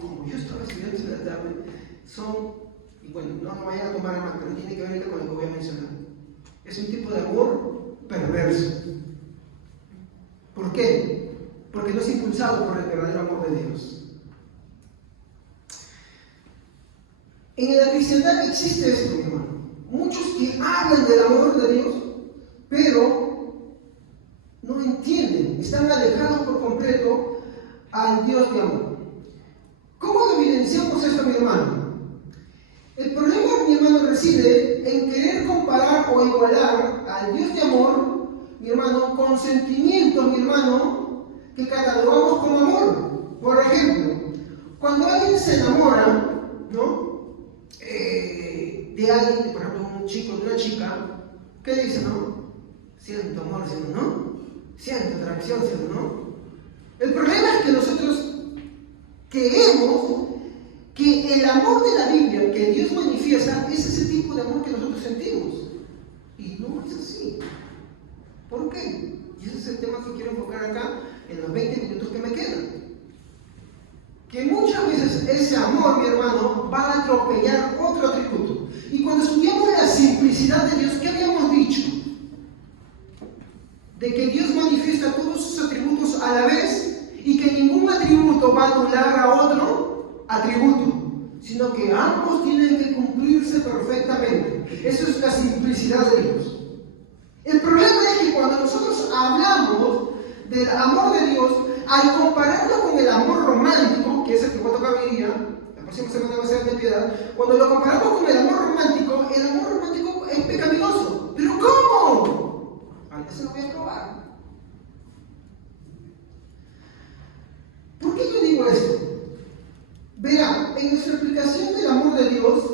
como yo estaba estudiando en la tarde, son, y bueno, no lo vayan a tomar a mal, pero tiene que ver con lo que voy a mencionar. Es un tipo de amor perverso. ¿Por qué? Porque no es impulsado por el verdadero amor de Dios. En la cristiandad existe esto, mi hermano. Muchos que hablan del amor de Dios, pero no entienden, están alejados por completo al Dios de amor. ¿Cómo lo evidenciamos esto, mi hermano? El problema, mi hermano, reside en querer comparar o igualar al Dios de amor, mi hermano, con sentimientos, mi hermano, que catalogamos como amor. Por ejemplo, cuando alguien se enamora, ¿no? De alguien, por ejemplo, un chico, de una chica, ¿qué dice, no? Siento amor, ¿sí, no? Siento atracción, ¿sí, no? El problema es que nosotros creemos que el amor de la Biblia que Dios manifiesta es ese tipo de amor que nosotros sentimos. Y no es así. ¿Por qué? Y ese es el tema que quiero enfocar acá en los 20 minutos que me quedan. Que muchas veces ese amor, mi hermano, va a atropellar otro atributo. Y cuando estudiamos la simplicidad de Dios, ¿qué habíamos dicho? De que Dios manifiesta todos sus atributos a la vez y que ningún atributo va a anular a otro atributo, sino que ambos tienen que cumplirse perfectamente. Eso es la simplicidad de Dios. El problema es que cuando nosotros hablamos del amor de Dios, al compararlo con el amor romántico, que es el que voy a tocar hoy día, la próxima semana va a ser de piedad, cuando lo comparamos con el amor romántico es pecaminoso. ¿Pero cómo? Antes se lo voy a probar. ¿Por qué yo digo esto? Verá, en nuestra explicación del amor de Dios,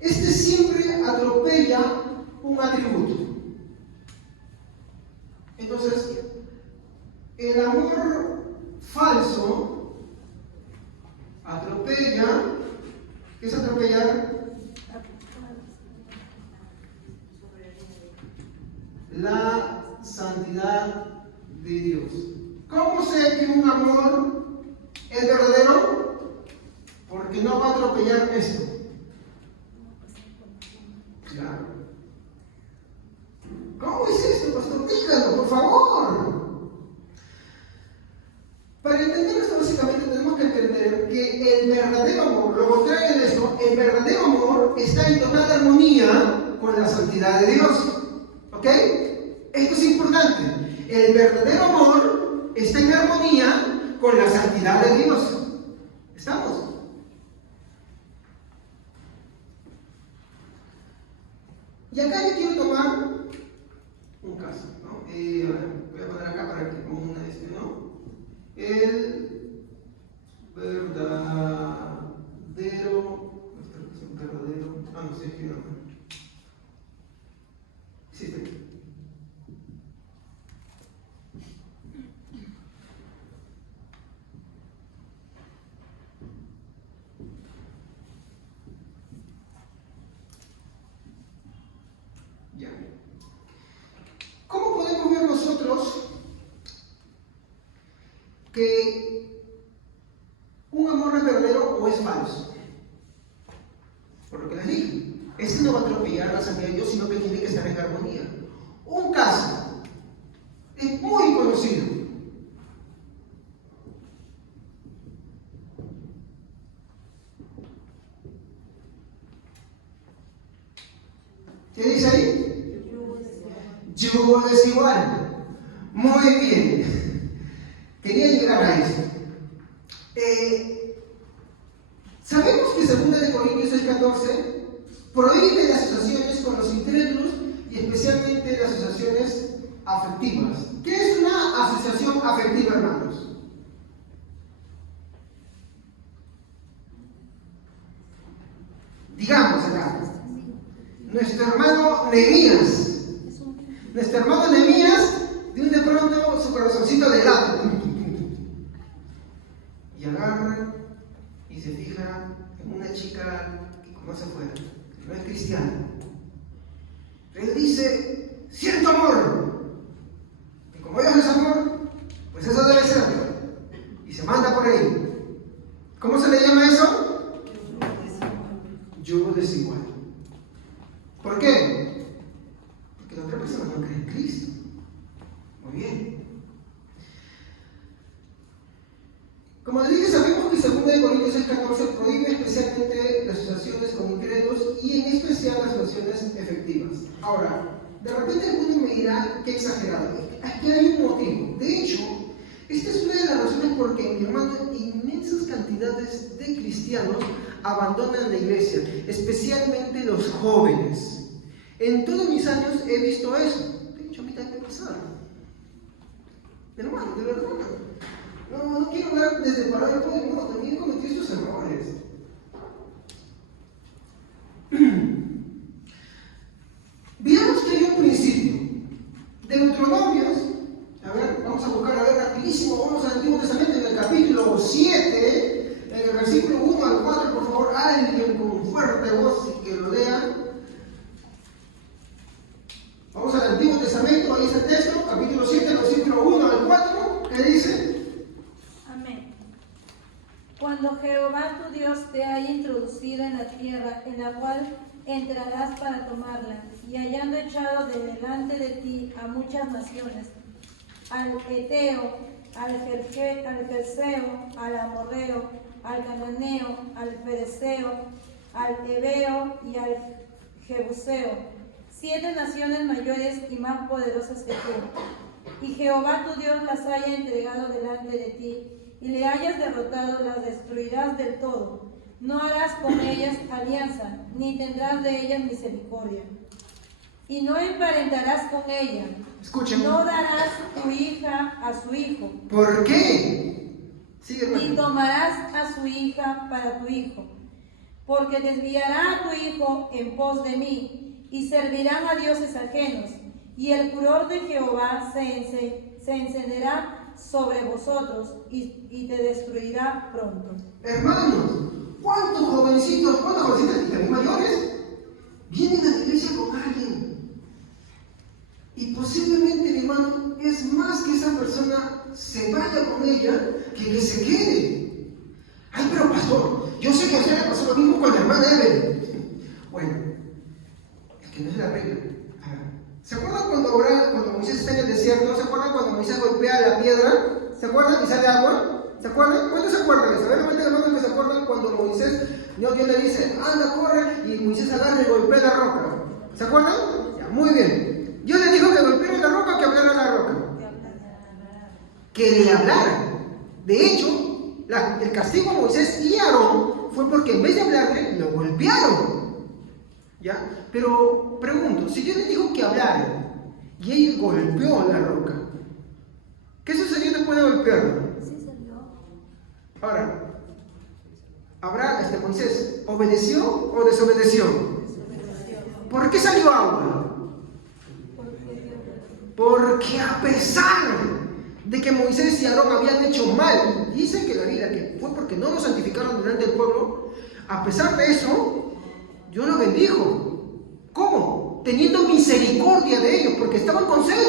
este siempre atropella un atributo. Entonces, el amor falso atropella. ¿Qué es atropellar? La santidad de Dios. ¿Cómo sé que un amor es verdadero? Porque no va a atropellar esto. Claro. ¿Cómo es esto, pastor? Dígalo, por favor. Para entender esto, básicamente tenemos que entender que el verdadero amor, lo contrario de esto, el verdadero amor está en total armonía con la santidad de Dios. ¿Ok? Esto es importante. El verdadero amor está en armonía con la santidad de Dios. ¿Estamos? Y acá yo quiero tomar un caso, ¿no? Voy a poner acá para que ponga una ¿no? El verdadero, espero que sea un verdadero, no sé, aquí no. Sí, está aquí. Ya. ¿Cómo podemos ver nosotros que un amor es verdadero o es falso? Por lo que les dije, ese no va a atropellar la santidad de Dios, sino que tiene que estar en armonía. Un caso es muy conocido. ¿Qué dice ahí? Yugo desigual. Muy bien. Quería llegar a eso. Sabemos que 2 Corintios 6:14 prohíbe las asociaciones con los incrédulos y especialmente las asociaciones afectivas. ¿Qué es una asociación afectiva, hermanos? Digamos acá, nuestro hermano Nehemías, de pronto su corazoncito le late y agarra y se fija en una chica que conoce afuera, que no es cristiana. Él dice, siento amor, y como Dios es amor, pues eso debe ser, y se manda por ahí. ¿Cómo se le llama eso? Yugo desigual. ¿Por qué? Porque la otra persona no cree en Cristo. Muy bien. Como les dije, sabemos que 2 Corintios 6:14 prohíbe especialmente las asociaciones con incrédulos y en especial las asociaciones efectivas. Ahora, de repente alguno me dirá que exagerado. Aquí hay un motivo. De hecho, esta es una de las razones por que, mi hermano, inmensas cantidades de cristianos abandonan la iglesia, especialmente los jóvenes. En todos mis años he visto eso. De hecho, a mí también me pasaba. Hermano, de verdad. No quiero hablar desde parar el podio, no, también he cometido estos errores. Veamos que hay un principio. Deuteronomios, a ver, vamos a buscar, a ver, rapidísimo, vamos al Antiguo Testamento, en el capítulo 7, en el versículo 1 al 4, por favor, alguien con fuerte voz y que lo lea. Vamos al Antiguo Testamento, ahí está el texto, capítulo 7, versículo 1 al 4, ¿qué dice? Cuando Jehová tu Dios te haya introducido en la tierra en la cual entrarás para tomarla, y hayando echado de delante de ti a muchas naciones, al Eteo, al Jerseo, al Amorreo, al Cananeo, al Fereceo, al Heveo y al Jebuseo, 7 naciones mayores y más poderosas que tú, y Jehová tu Dios las haya entregado delante de ti, y le hayas derrotado, las destruirás del todo. No harás con ellas alianza, ni tendrás de ellas misericordia. Y no emparentarás con ellas. Escuchen. No darás tu hija a su hijo. ¿Por qué? Sigue, hermano. Ni tomarás a su hija para tu hijo. Porque desviará a tu hijo en pos de mí, y servirán a dioses ajenos, y el furor de Jehová se encenderá sobre vosotros y te destruirá pronto. Hermanos, ¿cuántas jovencitas y también mayores vienen a la iglesia con alguien? Y posiblemente, mi hermano, es más que esa persona se vaya con ella que se quede. Ay, pero pastor, yo sé que a usted le pasó lo mismo con la hermana Evelyn. Bueno, es que no es la regla. ¿Se acuerdan cuando Moisés está en el desierto? ¿Se acuerdan cuando Moisés golpea la piedra? ¿Se acuerdan? Y sale agua. ¿Se acuerdan? ¿Cuántos se acuerdan de eso? A ver, levanten la mano que se acuerdan cuando Moisés, Dios le dice, anda, corre, y Moisés agarra y golpea la roca. ¿Se acuerdan? Ya, muy bien. Dios le dijo que golpeara la roca o que hablara la roca. Que le hablara. De hecho, el castigo a Moisés y a Aarón fue porque en vez de hablarle, lo golpearon. ¿Ya? Pero pregunto, si Dios le dijo que hablara y él golpeó la roca, ¿qué sucedió después de golpearlo? Ahora, Moisés, ¿obedeció o desobedeció? ¿Por qué salió agua? Porque a pesar de que Moisés y Aarón habían hecho mal, dice que la Biblia que fue porque no lo santificaron delante del pueblo, a pesar de eso, Dios los bendijo. ¿Cómo? Teniendo misericordia de ellos, porque estaban con sed.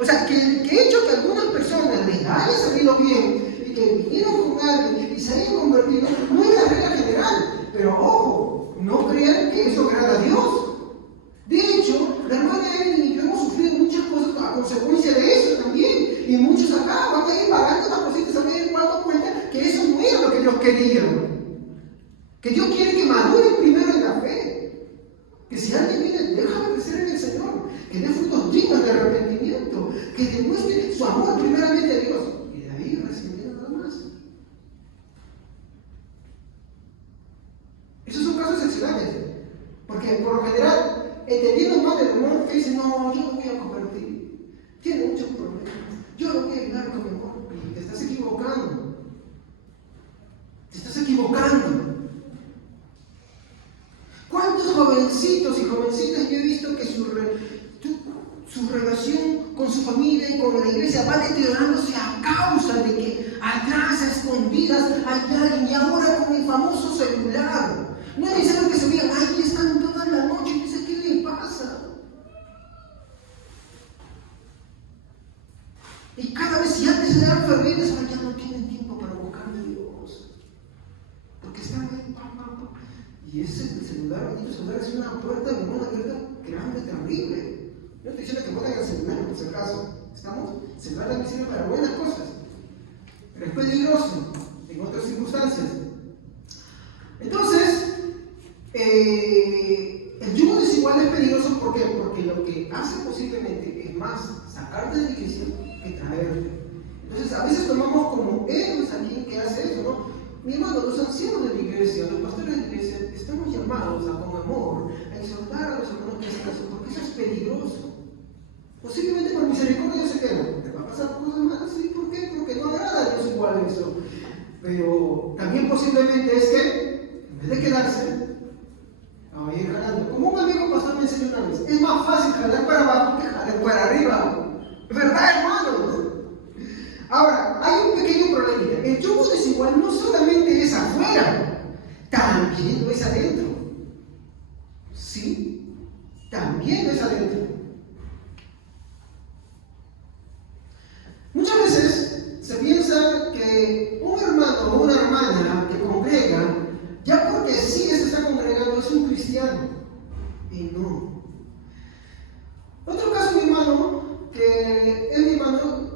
O sea, que el hecho que algunas personas les haya salido bien y que vinieron con alguien y se hayan convertido, no es la regla general. Pero ojo, no crean que eso agrada a Dios. De hecho, la hermana Evelyn y yo hemos sufrido muchas cosas a consecuencia de eso también. Y muchos acá van a ir pagando las cositas, se van a ir dando cuenta que eso no era lo que Dios quería. Que Dios quiere que maduren primero en la fe. Que si alguien viene, déjame crecer en el Señor. Que dé frutos dignos de arrepentimiento. Que demuestre su amor primeramente a Dios. Y de ahí recibir nada más. Esos son casos excepcionales. Porque por lo general, entendiendo más del amor, que dice, no, yo no voy a convertir. Tiene muchos problemas. Yo lo voy a ayudar con mi amor. Y te estás equivocando. Te estás equivocando. ¿Cuántos jovencitos y jovencitas yo he visto que su relación con su familia y con la iglesia va deteriorándose a causa de que atrás, a escondidas, hay alguien, y ahora con el famoso celular? No es necesario que se vean, ahí están toda la noche, y dice, ¿qué le pasa? Y cada vez, si antes eran fervientes, ahora ya no tienen tiempo para buscar a Dios. Porque están ahí, pam. Y ese celular, el celular es una puerta de una abierta grande, terrible. No estoy diciendo que pongan el celular, por si acaso. ¿Estamos? El celular también sirve para buenas cosas. Pero es peligroso en otras circunstancias. Entonces, el yugo desigual es peligroso porque lo que hace posiblemente es más sacarte de la iglesia que traerte. Entonces, a veces tomamos como héroes a alguien que hace eso, ¿no? Mi hermano, los ancianos de la iglesia, los pastores de la iglesia, estamos llamados a, con amor, a exhortar a los hermanos que hacen eso, porque eso es peligroso. Posiblemente por misericordia se quedan. ¿Te va a pasar cosas malas? Sí, ¿por qué? Porque no agrada a Dios igual eso. Pero también posiblemente es que, en vez de quedarse, a ir jalando. Como un amigo pastor me enseñó una vez, es más fácil jalar para abajo que jalar para arriba. ¿Verdad, hermanos? Ahora, hay un pequeño problema. El yugo desigual no solamente es afuera, también lo es adentro. ¿Sí? También lo es adentro. Muchas veces se piensa que un hermano o una hermana que congrega, ya porque sí se está congregando, es un cristiano. Y no. Otro caso, mi hermano, que es mi hermano,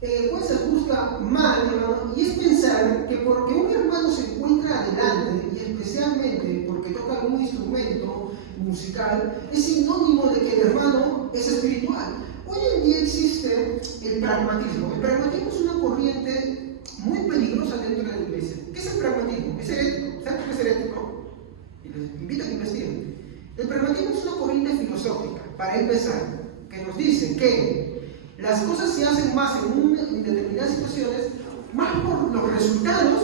pues se juzga mal, hermano, y es pensar que porque un hermano se encuentra adelante, y especialmente porque toca algún instrumento musical, es sinónimo de que el hermano es espiritual. Hoy en día existe el pragmatismo. El pragmatismo es una corriente muy peligrosa dentro de la iglesia. ¿Qué es el pragmatismo? Es herético. ¿Saben qué es herético? Y les invito a que investiguen. El pragmatismo es una corriente filosófica, para empezar, que nos dice que las cosas se hacen más en determinadas situaciones, más por los resultados,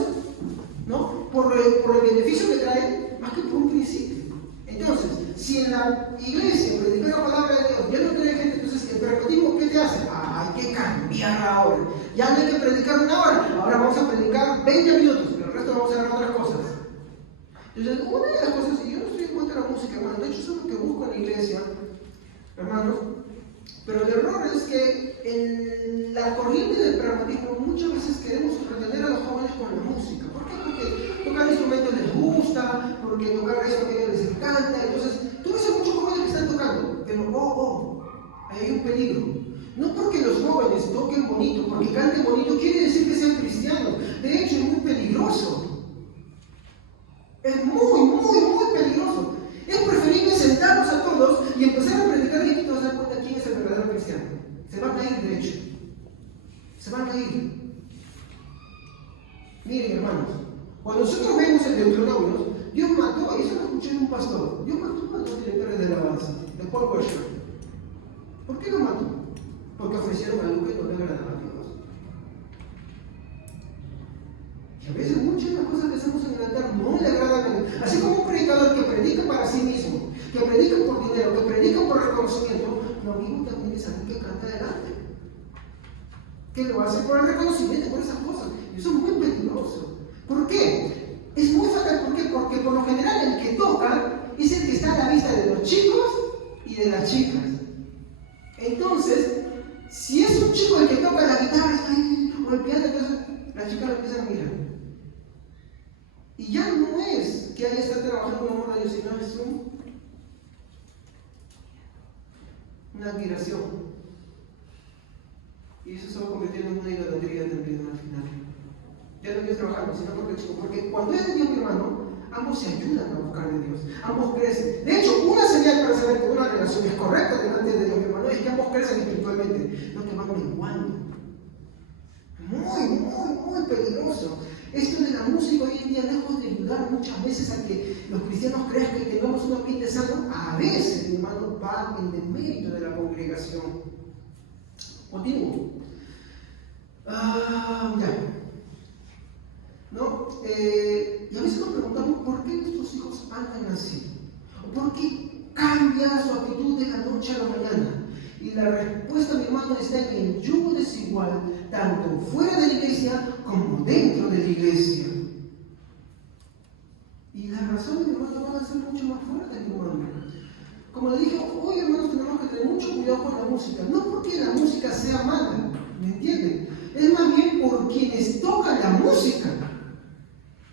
¿no? por el beneficio que trae, más que por un principio. Entonces, si en la la iglesia, predicar la palabra de Dios, ya no tiene gente, entonces el pragmatismo, ¿qué te hace? Hay que cambiar ahora. Ya no hay que predicar 1 hora, ahora vamos a predicar 20 minutos, pero el resto vamos a hacer otras cosas. Entonces, una de las cosas, y yo no estoy en contra de la música, hermano, de hecho eso es lo que busco en la iglesia, hermanos, pero el error es que en la corriente del pragmatismo muchas veces queremos retener a los jóvenes con la música. ¿Por qué? Porque tocar instrumentos les gusta, porque tocar eso que a ellos les encanta. Entonces, tú ves a muchos jóvenes que están tocando, pero ahí hay un peligro. No porque los jóvenes toquen bonito, porque canten bonito, quiere decir que sean cristianos. De hecho, es muy peligroso. Es muy peligroso. Es preferible sentarnos a todos y empezar a predicar y aquí te vas a dar cuenta quién es el verdadero cristiano. Se van a ir, de hecho. Se van a ir. Miren, hermanos, cuando nosotros vemos el Deuteronomio, Dios mató, y eso lo escuché de un pastor, Dios mató a los directores de alabanza, de Paul Washer. ¿Por qué lo mató? Porque ofrecieron algo que no le agradaba a Dios. Y a veces muchas de las cosas que hacemos en el altar no le agradan a Dios. Así como un predicador que predica para sí mismo, que predica por dinero, que predica por reconocimiento, lo mismo también es alguien que canta delante. Que lo hace por el reconocimiento, por esas cosas. Y eso es muy peligroso. ¿Por qué? Es muy fatal. ¿Por qué? Porque por lo general el que toca es el que está a la vista de los chicos y de las chicas. Entonces, si es un chico el que toca la guitarra, está ahí golpeando, entonces las chicas lo empiezan a mirar. Y ya no es que haya estado trabajando con amor a Dios, sino es una admiración. Y eso se va convirtiendo en una idolatría también al final. Ya no estoy trabajando, sino porque el chico. Porque cuando es de Dios, mi hermano, ambos se ayudan a buscar de Dios. Ambos crecen. De hecho, una señal para saber que una relación es correcta delante de Dios, mi hermano, es que ambos crecen espiritualmente, no que van menguando. Muy peligroso. Esto de la música hoy en día, lejos de ayudar muchas veces a que los cristianos crezcan y tengamos un ambiente sano, a veces, mi hermano, va en demérito de la congregación. Continúo. Ya. ¿No? Y a veces nos preguntamos por qué nuestros hijos andan así. ¿O por qué cambia su actitud de la noche a la mañana? Y la respuesta, mi hermano, está en el yugo desigual, tanto fuera de la iglesia como dentro de la iglesia. Y las razones, mi hermano, van a ser mucho más fuertes, mi hermano. Como le dije, hoy, hermanos, tenemos que tener mucho cuidado con la música. No porque la música sea mala, ¿me entienden? Es más bien por quienes tocan la música.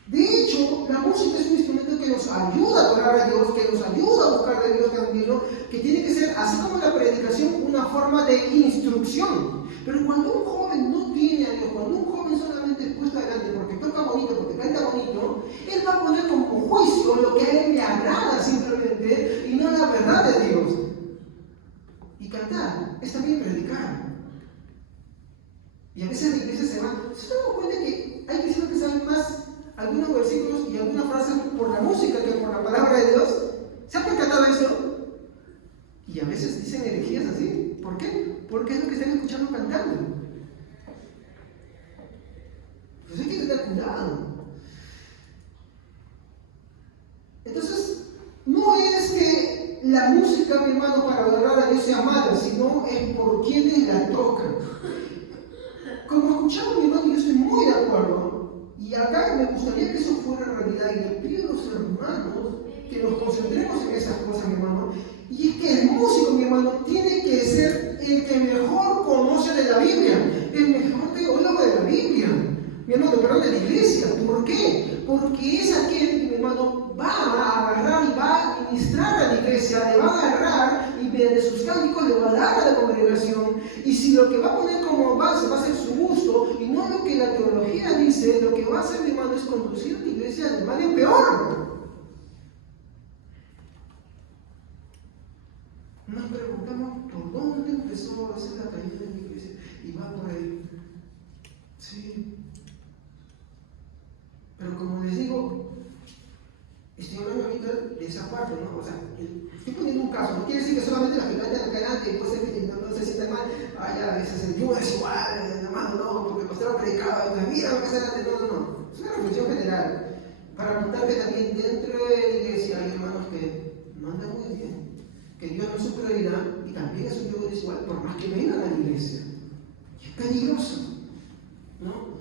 De hecho, la música es un instrumento que nos ayuda a adorar a Dios, que nos ayuda a buscar de Dios también, ¿no? Que tiene que ser, así como la predicación, una forma de instrucción. Pero cuando un joven no tiene a Dios, cuando un joven solamente es puesto adelante porque toca bonito, porque canta bonito, él va a poner como juicio lo que a él le agrada simplemente y no la verdad de Dios. Y cantar es también predicar. Y a veces la iglesia se va. ¿Se dan cuenta que hay cristianos que saben más algunos versículos y algunas frases por la música que por la palabra de Dios? ¿Se han percatado de eso? Y a veces dicen herejías así. ¿Por qué? Porque es lo que están escuchando cantando. Pues hay que tener cuidado. Entonces, no es que la música, mi hermano, para adorar a Dios sea mala, sino es por quienes la tocan. Como escuchamos, mi hermano, yo estoy muy de acuerdo. Y acá me gustaría que eso fuera realidad. Y le pido a los hermanos que nos concentremos en esas cosas, mi hermano. Y es que el músico, mi hermano, tiene que ser el que mejor conoce de la Biblia, el mejor teólogo de la Biblia. Mi hermano, perdón, de la iglesia. ¿Por qué? Porque es aquel que, mi hermano, va a agarrar y va a ministrar a la iglesia, le va a agarrar y de sus cánticos le va a dar a la congregación. Y si lo que va a poner como base va a ser su gusto y no lo que la teología dice, lo que va a hacer, mi hermano, es conducir a la iglesia de mal en peor. Nos preguntamos por dónde empezó a hacer la caída de la iglesia y va por ahí. Sí. Pero como les digo, estoy hablando ahorita de esa parte, ¿no? O sea, estoy poniendo un caso, no quiere decir que solamente la que canta acá adelante, puede ser que no se sienta mal, ya, a veces el yugo es igual, hermano, no, porque el pastor predicaba, mira lo que está adelante, no. Es una reflexión general, para apuntar que también dentro de la iglesia hay hermanos que no andan muy bien. también es un yugo desigual, por más que vengan a la iglesia. Y es peligroso, ¿no?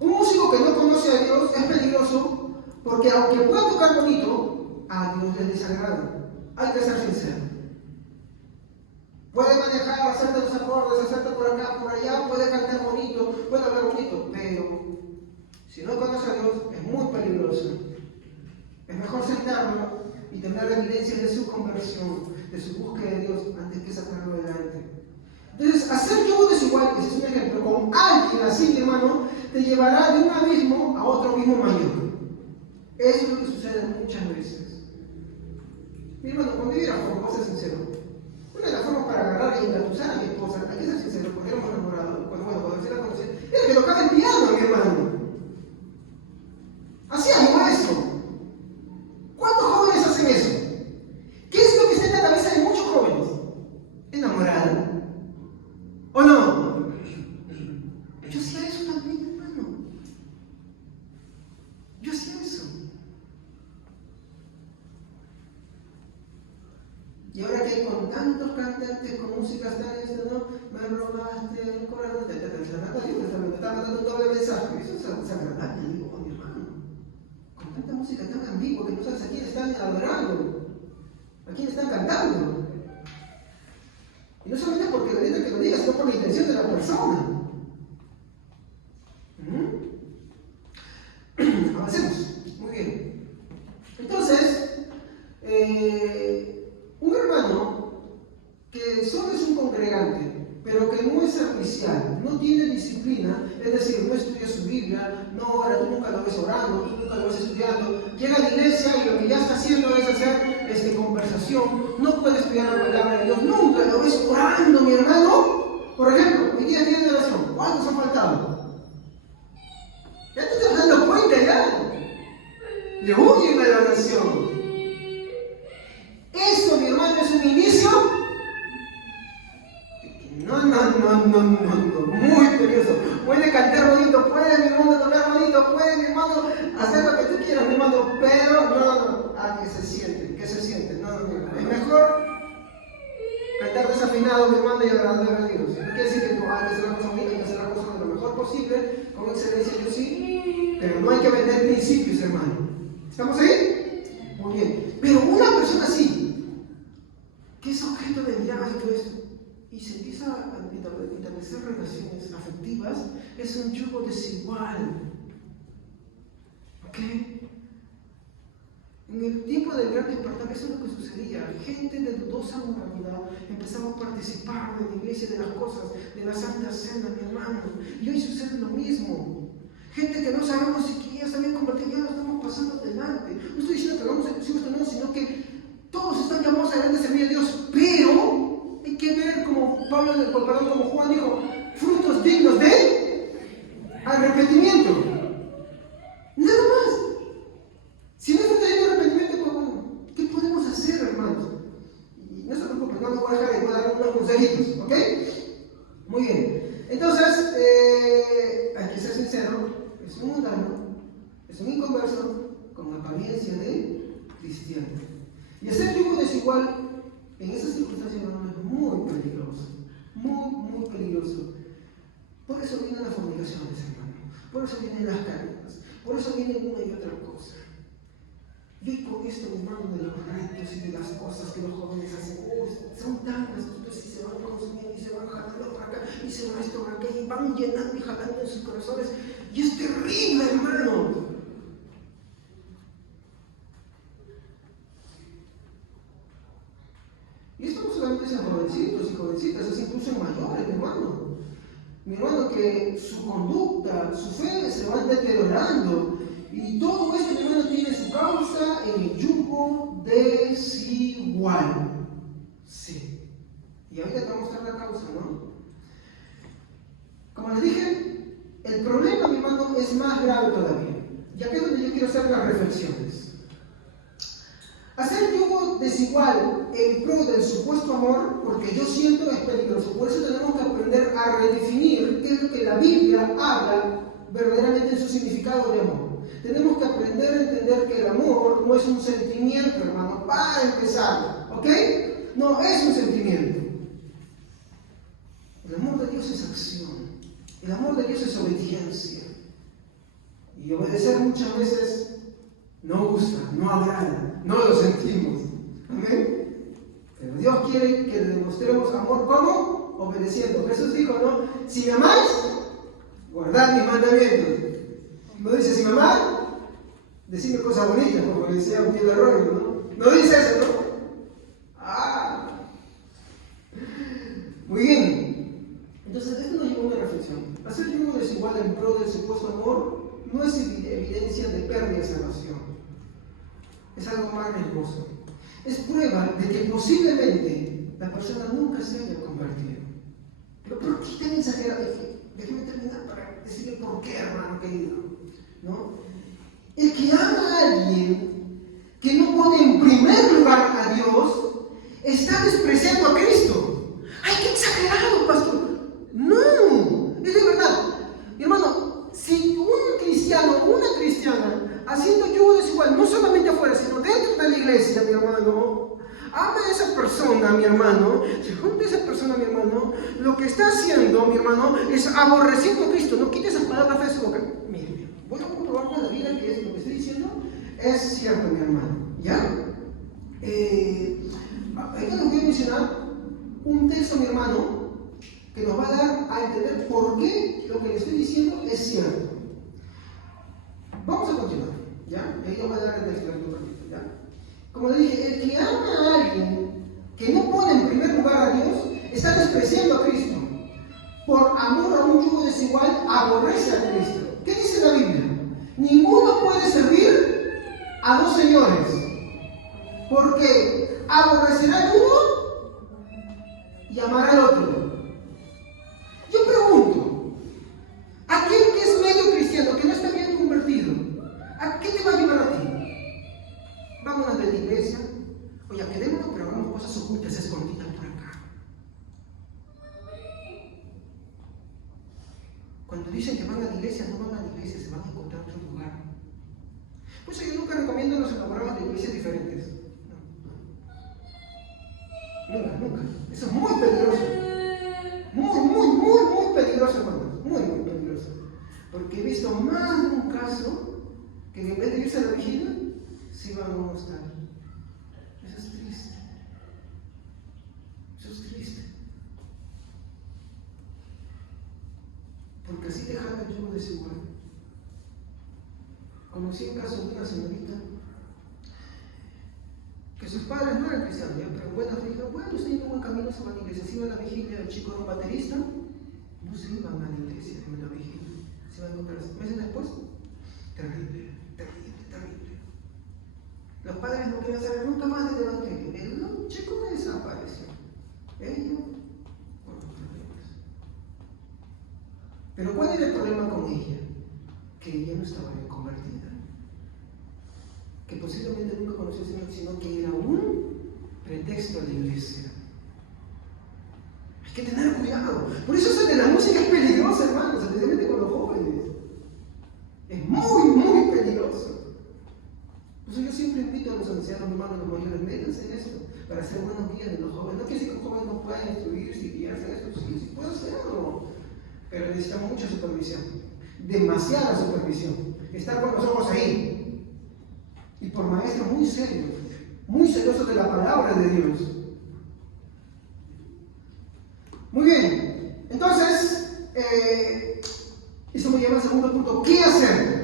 Un músico que no conoce a Dios es peligroso porque aunque pueda tocar bonito, a Dios le desagrada. Hay que ser sincero. Puede manejar, hacerte los acordes, hacerte por acá, por allá, puede cantar bonito, puede hablar bonito, pero si no conoce a Dios es muy peligroso. Es mejor sentarlo y tener evidencia de su conversión, de su búsqueda de Dios, antes que sacarlo adelante. Entonces, hacer yugo desigual, ese es un ejemplo, con alguien así, mi hermano, te llevará de un abismo a otro abismo mayor. Eso es lo que sucede muchas veces. Mi hermano, cuando yo era joven, voy a ser sincero, una de las formas para agarrar y engatusar a mi esposa, hay que ser sincero, porque éramos enamorados, cuando recién la conocí, era que tocaba el piano, mi hermano. Hacíamos eso. ¿Cuántos jóvenes hacen eso? ¿Qué es lo que está en la cabeza de muchos jóvenes? ¿Enamorar? ¿O no? Yo hacía eso también, hermano. Yo hacía eso. Y ahora que hay con tantos cantantes con músicas tan ¿no? Me robaste el corazón, te está mandando un doble mensaje. Eso es agradable, digo, mi hermano. Con tanta música tan ambigua que no sabes a quién están adorando, a quién están cantando. Y no solamente porque la letra que lo diga, sino por la intención de la persona. Avancemos. Muy bien. Entonces, un hermano que solo es un congregante, pero que no es servicial, no tiene disciplina, es decir, no estudia su Biblia, no ora, tú nunca lo ves orando, tú nunca lo ves estudiando, llega a la iglesia y lo que ya está haciendo es hacer conversación, no puede estudiar la palabra de Dios, nunca lo ves orando, mi hermano. Por ejemplo, hoy día tiene oración, ¿cuántos han faltado? Ya te estás dando cuenta ya, le huyen a la oración. Esto, mi hermano, es un inicio. No, muy peligroso. Puede cantar bonito, puede, mi hermano, tocar bonito, puede, mi hermano, hacer lo que tú quieras, mi hermano, pero no. Que se siente. No. Es mejor cantar desafinado, mi hermano, y agradar a Dios. No quiere decir que no hay que hacer la cosa bonita, hay que hacer la cosa de lo mejor posible, con excelencia, yo sí, pero no hay que vender principios, hermano. ¿Estamos ahí? Muy bien. Pero una persona así, que es objeto de miradas y todo esto, y se empieza a establecer relaciones afectivas, es un yugo desigual. ¿Ok? En el tiempo del gran despertar, eso es lo que sucedía. Gente de dudosa moralidad empezaba a participar de la iglesia, de las cosas, de la Santa Cena, mi hermano. Y hoy sucede lo mismo. Gente que no sabemos si ya se habían convertido, ya lo estamos pasando adelante. No estoy diciendo que hagamos exclusivos, no, sino que todos están llamados adelante a servir a Dios, pero hay que ver como como Juan dijo, frutos dignos de arrepentimiento. Nada más. Si no es fruto digno de arrepentimiento, pues bueno, ¿qué podemos hacer, hermanos? Y no se preocupen, no me voy a dejar de dar unos consejitos, ¿ok? Muy bien. Entonces, hay que ser sincero, es un mundano, es un inconverso, con apariencia de cristiano. Y hacer yugo desigual en esas circunstancias, hermanos, es muy peligroso. Muy peligroso. Por eso vienen las fornicaciones, hermano. Por eso vienen las cadenas. Por eso viene una y otra cosa. Y con esto, hermano, de los retos y de las cosas que los jóvenes hacen, son tan astutos y se van consumiendo y se van jalando para acá y se van esto para acá y van llenando y jalando en sus corazones. Y es terrible, hermano. Y esto no solamente es en jovencitos y jovencitas, es incluso en mayores, mi hermano. Mi hermano, que su conducta, su fe se va deteriorando. Y todo esto, mi hermano, tiene su causa en el yugo desigual. Sí. Y ahorita te voy a mostrar la causa, ¿no? Como les dije, el problema, mi hermano, es más grave todavía. Y aquí es donde yo quiero hacer las reflexiones. Hacer yugo desigual en pro del supuesto amor, porque yo siento es peligroso. Por eso tenemos que aprender a redefinir qué es lo que la Biblia habla verdaderamente en su significado de amor. Tenemos que aprender a entender que el amor no es un sentimiento, hermano, para empezar, ¿ok? No es un sentimiento. Dios es acción. El amor de Dios es obediencia. Y obedecer muchas veces no gusta, no agrada, no lo sentimos. Amén. Pero Dios quiere que le demostremos amor, ¿cómo? Obedeciendo. Jesús dijo, ¿no? Si me amáis, guardad mis mandamientos. No dice, si me amáis, decime cosas bonitas, como decía Miguel Arroyo, ¿no? No dice eso, ¿no? Muy bien. Entonces, esto nos lleva a una reflexión. Hacer yugo desigual en pro del supuesto amor no es evidencia de pérdida de salvación. Es algo más riesgoso. Es prueba de que posiblemente la persona nunca se haya convertido. Pero ¿por qué tan exagerado? Déjeme terminar para decirle por qué, hermano querido. ¿No? El que ama a alguien que no pone en primer lugar a Dios está despreciando a Cristo. ¡Ay, qué exagerado, pastor! No, es de verdad. Mi hermano, si un cristiano o una cristiana haciendo yugo desigual, no solamente afuera, sino dentro de la iglesia, mi hermano, ama a esa persona, mi hermano, se junta a esa persona, mi hermano, lo que está haciendo, mi hermano, es aborreciendo a Cristo. No quite esas palabras feas de su boca. Mire, voy a comprobar con la vida que es lo que estoy diciendo es cierto, mi hermano. ¿Ya? Ahorita les voy a mencionar un texto, mi hermano, que nos va a dar a entender por qué lo que le estoy diciendo es cierto. Vamos a continuar, ¿ya? Ahí nos va a dar el texto, ¿ya? Como le dije, el que ama a alguien que no pone en primer lugar a Dios está despreciando a Cristo. Por amor a un yugo desigual, aborrece a Cristo. ¿Qué dice la Biblia? Ninguno puede servir a dos señores, porque aborrecerá al uno y amará al otro. Yo pregunto, aquel que es medio cristiano, que no está bien convertido, ¿a qué te va a llevar a ti? Vámonos de la iglesia, oye, quedémonos, pero hagamos cosas ocultas, escondidas por acá. Cuando dicen que van a la iglesia, no van a la iglesia, se van a encontrar otro lugar. Pues yo nunca recomiendo los enamorados de iglesias diferentes. Nunca. Eso es muy peligroso. Muy peligroso, hermanos. Muy peligroso. Porque he visto más de un caso que en vez de irse a la vigilia, se iban a un hostal. Eso es triste. Porque así te jala el yugo desigual. Conocí un caso de una señorita que sus padres no eran cristianos, pero buenas le dijeron, bueno, usted tiene un buen camino, se van a la iglesia. Se iban a la vigilia, el chico era un baterista, no se iban a la iglesia, en la vigilia. Se iban a encontrar meses después. Terrible. Los padres no quieren saber nunca más del evangelio. El chico desapareció. Ella, por los problemas. Pero ¿cuál era el problema con ella? Que ella no estaba bien convertida. Que posiblemente nunca conoció al Señor, sino que era un pretexto a la iglesia. Hay que tener cuidado. Por eso eso de la música es peligrosa, hermanos, especialmente con los jóvenes. Es muy peligroso. Por eso yo siempre invito a los ancianos, hermanos, los mayores, métanse en esto, para ser buenos guías de los jóvenes. No quiere decir que los jóvenes no puedan instruirse y guiarse en esto, sí puede hacerlo, pero necesitamos mucha supervisión, demasiada supervisión, estar con los ojos ahí, y por maestros muy serios, muy celosos de la palabra de Dios. Muy bien, entonces, eso me lleva al segundo punto. ¿Qué hacer?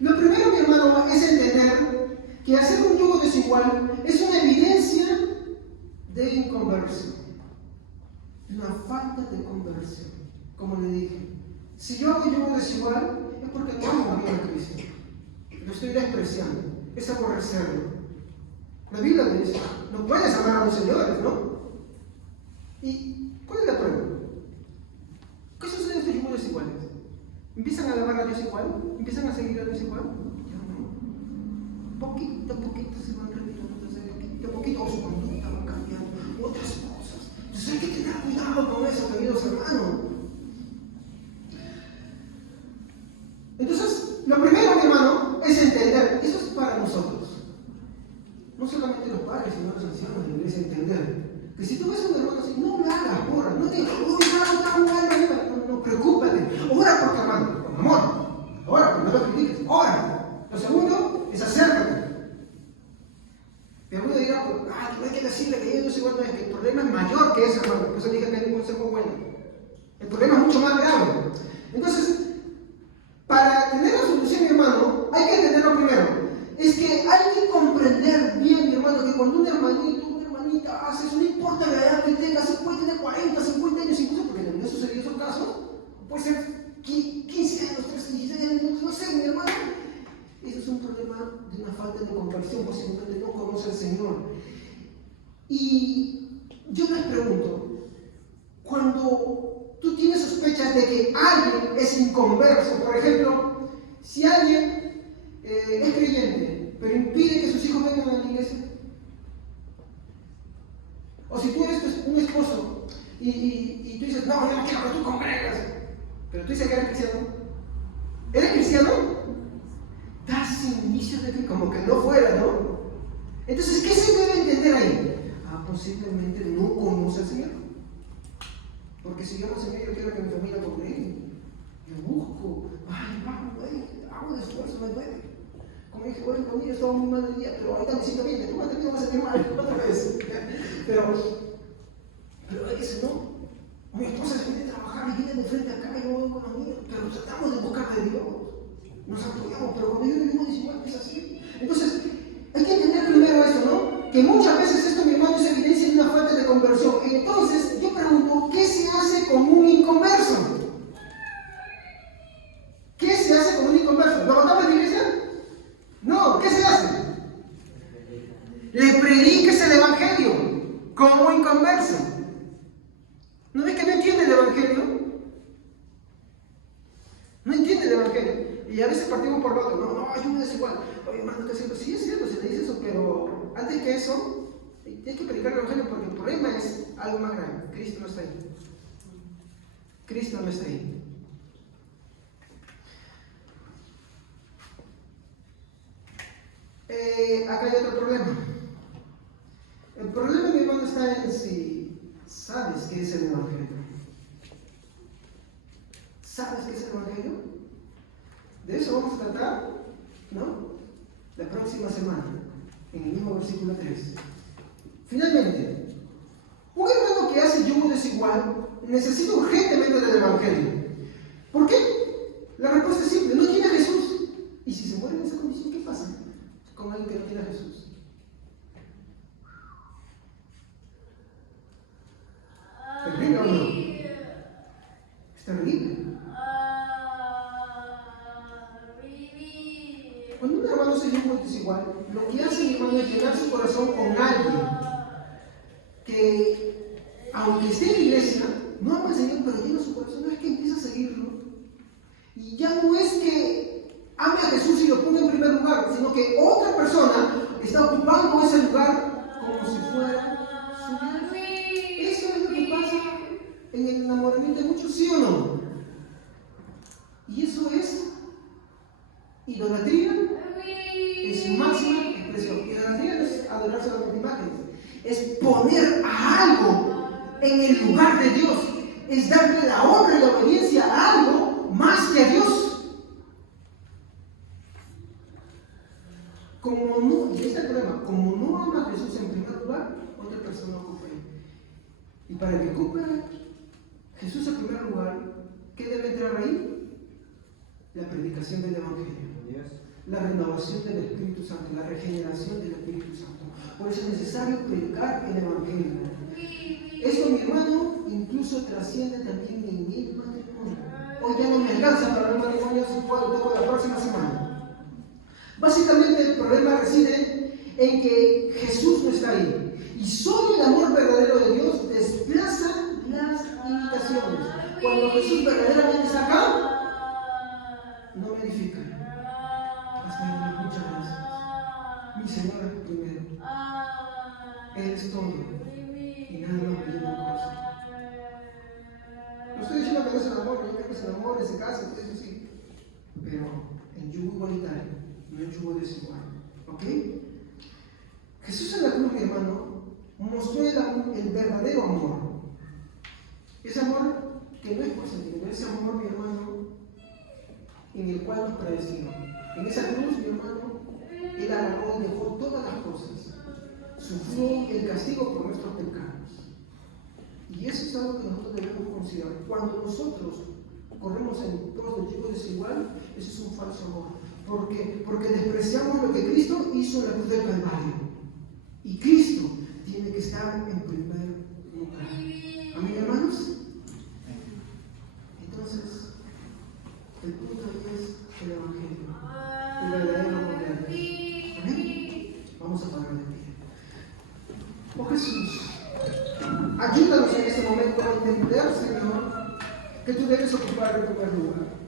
Lo primero, mi hermano, es entender que hacer un yugo desigual es una evidencia de inconversión, una falta de conversión. Como le dije, si yo hago yugo desigual es porque no amo bien a Cristo, lo estoy despreciando, es aborrecerlo. La Biblia dice, no puedes amar a los señores, ¿no? ¿Y cuál es la prueba? ¿Qué sucede en estos yugos desiguales? ¿Empiezan a alabar a Dios igual? ¿Empiezan a seguir a Dios igual? Ya no. Poquito a poquito se van retirando, de poquito su conducta va cambiando, otras cosas. Entonces hay que tener cuidado con eso, queridos hermanos. Entonces, lo primero, mi hermano, es entender, eso es para nosotros. No solamente los padres, sino los ancianos de la iglesia, entender que Que si tú ves a un hermano así, no lo hagas, ora. No te digas, uy, hermano, está jugando. No, preocúpate. Ora por tu hermano, con amor. Ora, no lo critiques. Ora. Lo segundo es acércate. Y alguno dirá, no hay que decirle que yo no sé cuánto es, que el problema es mayor que eso, hermano. Por eso dije que hay un consejo bueno. El problema es mucho más grave. Entonces, para tener la solución, mi hermano, hay que entenderlo primero. Es que hay que comprender bien, mi hermano, que cuando un hermanito, una hermanita hace eso, no importa la edad que tenga, se puede tener 40, 50 años, incluso, porque en eso sería su caso, puede ser 15 años, 13, 16 años, no sé, mi hermano. Eso es un problema de una falta de conversión, posiblemente no conoce al Señor. Y yo les pregunto, cuando tú tienes sospechas de que alguien es inconverso, por ejemplo, si alguien es creyente, pero impide que sus hijos vengan a la iglesia, o si tú eres un esposo y tú dices, no, yo no quiero que tú congregas, pero tú dices que eres cristiano, ¿eres cristiano? Das indicios de que como que no fuera, ¿no? Entonces, ¿qué se debe entender ahí? Posiblemente no conoce al Señor. Porque si yo no sé, yo quiero que mi familia congregue. Yo busco, hago de esfuerzo, me duele. Como dije, bueno, familia, estaba muy mal el día, pero ahorita me siento bien, que tú vas a sentir mal otra vez. Pero eso no. Mi esposa se viene a trabajar y viene de frente acá y yo voy con los niños, pero tratamos de buscar de Dios. Nos apoyamos, pero cuando yo vivo desigual es así. Entonces, hay que entender primero esto, ¿no? Que muchas veces esto, mi hermano, es evidencia de una falta de conversión. Entonces, yo pregunto, ¿qué se hace con un inconverso? ¿Qué se hace con un inconverso? ¿Lo matamos en la iglesia? No, ¿qué se hace? Le prediques el evangelio como inconverso. ¿No ves que no entiende el evangelio? No entiende el evangelio. Y a veces partimos por lo otro. No, yo me desigual. Oye, hermano, ¿qué es cierto? Sí, es cierto, se le dice eso, pero antes que eso, tienes que predicar el evangelio porque el problema es algo más grande. Cristo no está ahí. Cristo no está ahí. Acá hay otro problema. El problema, mi hermano, está en si sabes qué es el evangelio. ¿Sabes qué es el evangelio? De eso vamos a tratar, ¿no? La próxima semana, en el mismo versículo 3. Finalmente, un hermano que hace yugo desigual necesita urgentemente del evangelio. ¿Por qué? La respuesta es simple: no tiene a Jesús. Y si se muere en esa condición, ¿qué pasa con alguien que no tiene a Jesús? ¿Terrible o no? Es terrible. Cuando un hermano se yugo desigual, lo que hace mi hermano es llenar su corazón con alguien que, aunque esté en la iglesia, no ama al Señor, pero llena su corazón. No es que empieza a seguirlo. Y ya no es que ame a Jesús y lo ponga en primer lugar, sino que otra persona está ocupando ese lugar como si fuera su Dios. Eso es lo que pasa en el enamoramiento de muchos, ¿sí o no? Y eso es idolatría en su máxima expresión. Idolatría no es adorarse a las imágenes, es poner a algo en el lugar de Dios, es darle la honra y la obediencia a algo más que a Dios. Como no, y este es el problema, como no ama a Jesús en primer lugar, otra persona ocupa ahí. Y para que ocupe Jesús en primer lugar, ¿qué debe entrar ahí? La predicación del Evangelio. La renovación del Espíritu Santo, la regeneración del Espíritu Santo. Por eso es necesario predicar el Evangelio. Eso, mi hermano, incluso trasciende también en mi matrimonio. Hoy ya no me alcanza para el matrimonio, si puedo, tengo la próxima semana. Básicamente el problema reside en que Jesús no está ahí. Y solo el amor verdadero de Dios desplaza las limitaciones. Cuando Jesús verdaderamente está acá, no me edifica. Muchas gracias. Mi Señor es primero. Él es todo. Y nada más me llena el corazón. No estoy diciendo que no es el amor, yo creo que es el amor, ese caso, eso sí. Pero en yugo igualitario, no en yugo desigual. ¿Ok? Jesús en la cruz, mi hermano, mostró el verdadero amor. Ese amor que no es por sentimiento, ese amor, mi hermano, en el cual nos predestinó. En esa cruz, mi hermano, Él agarró y dejó todas las cosas. Sufrió el castigo por nuestros pecados. Y eso es algo que nosotros debemos considerar. Cuando nosotros corremos en pos de chicos desigual, eso es un falso amor. Porque despreciamos lo que Cristo hizo en la cruz del Calvario. Y Cristo tiene que estar en primer lugar. ¿Amén, hermanos? Entonces, el punto ahí es el Evangelio, el verdadero amor de Dios. ¿Amén? Vamos a parar de pie. Oh Jesús, ayúdanos en este momento a entender, Señor, que tú debes ocupar el primer lugar.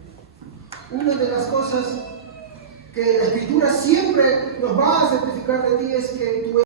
Una de las cosas que la Escritura siempre nos va a certificar de ti es que tú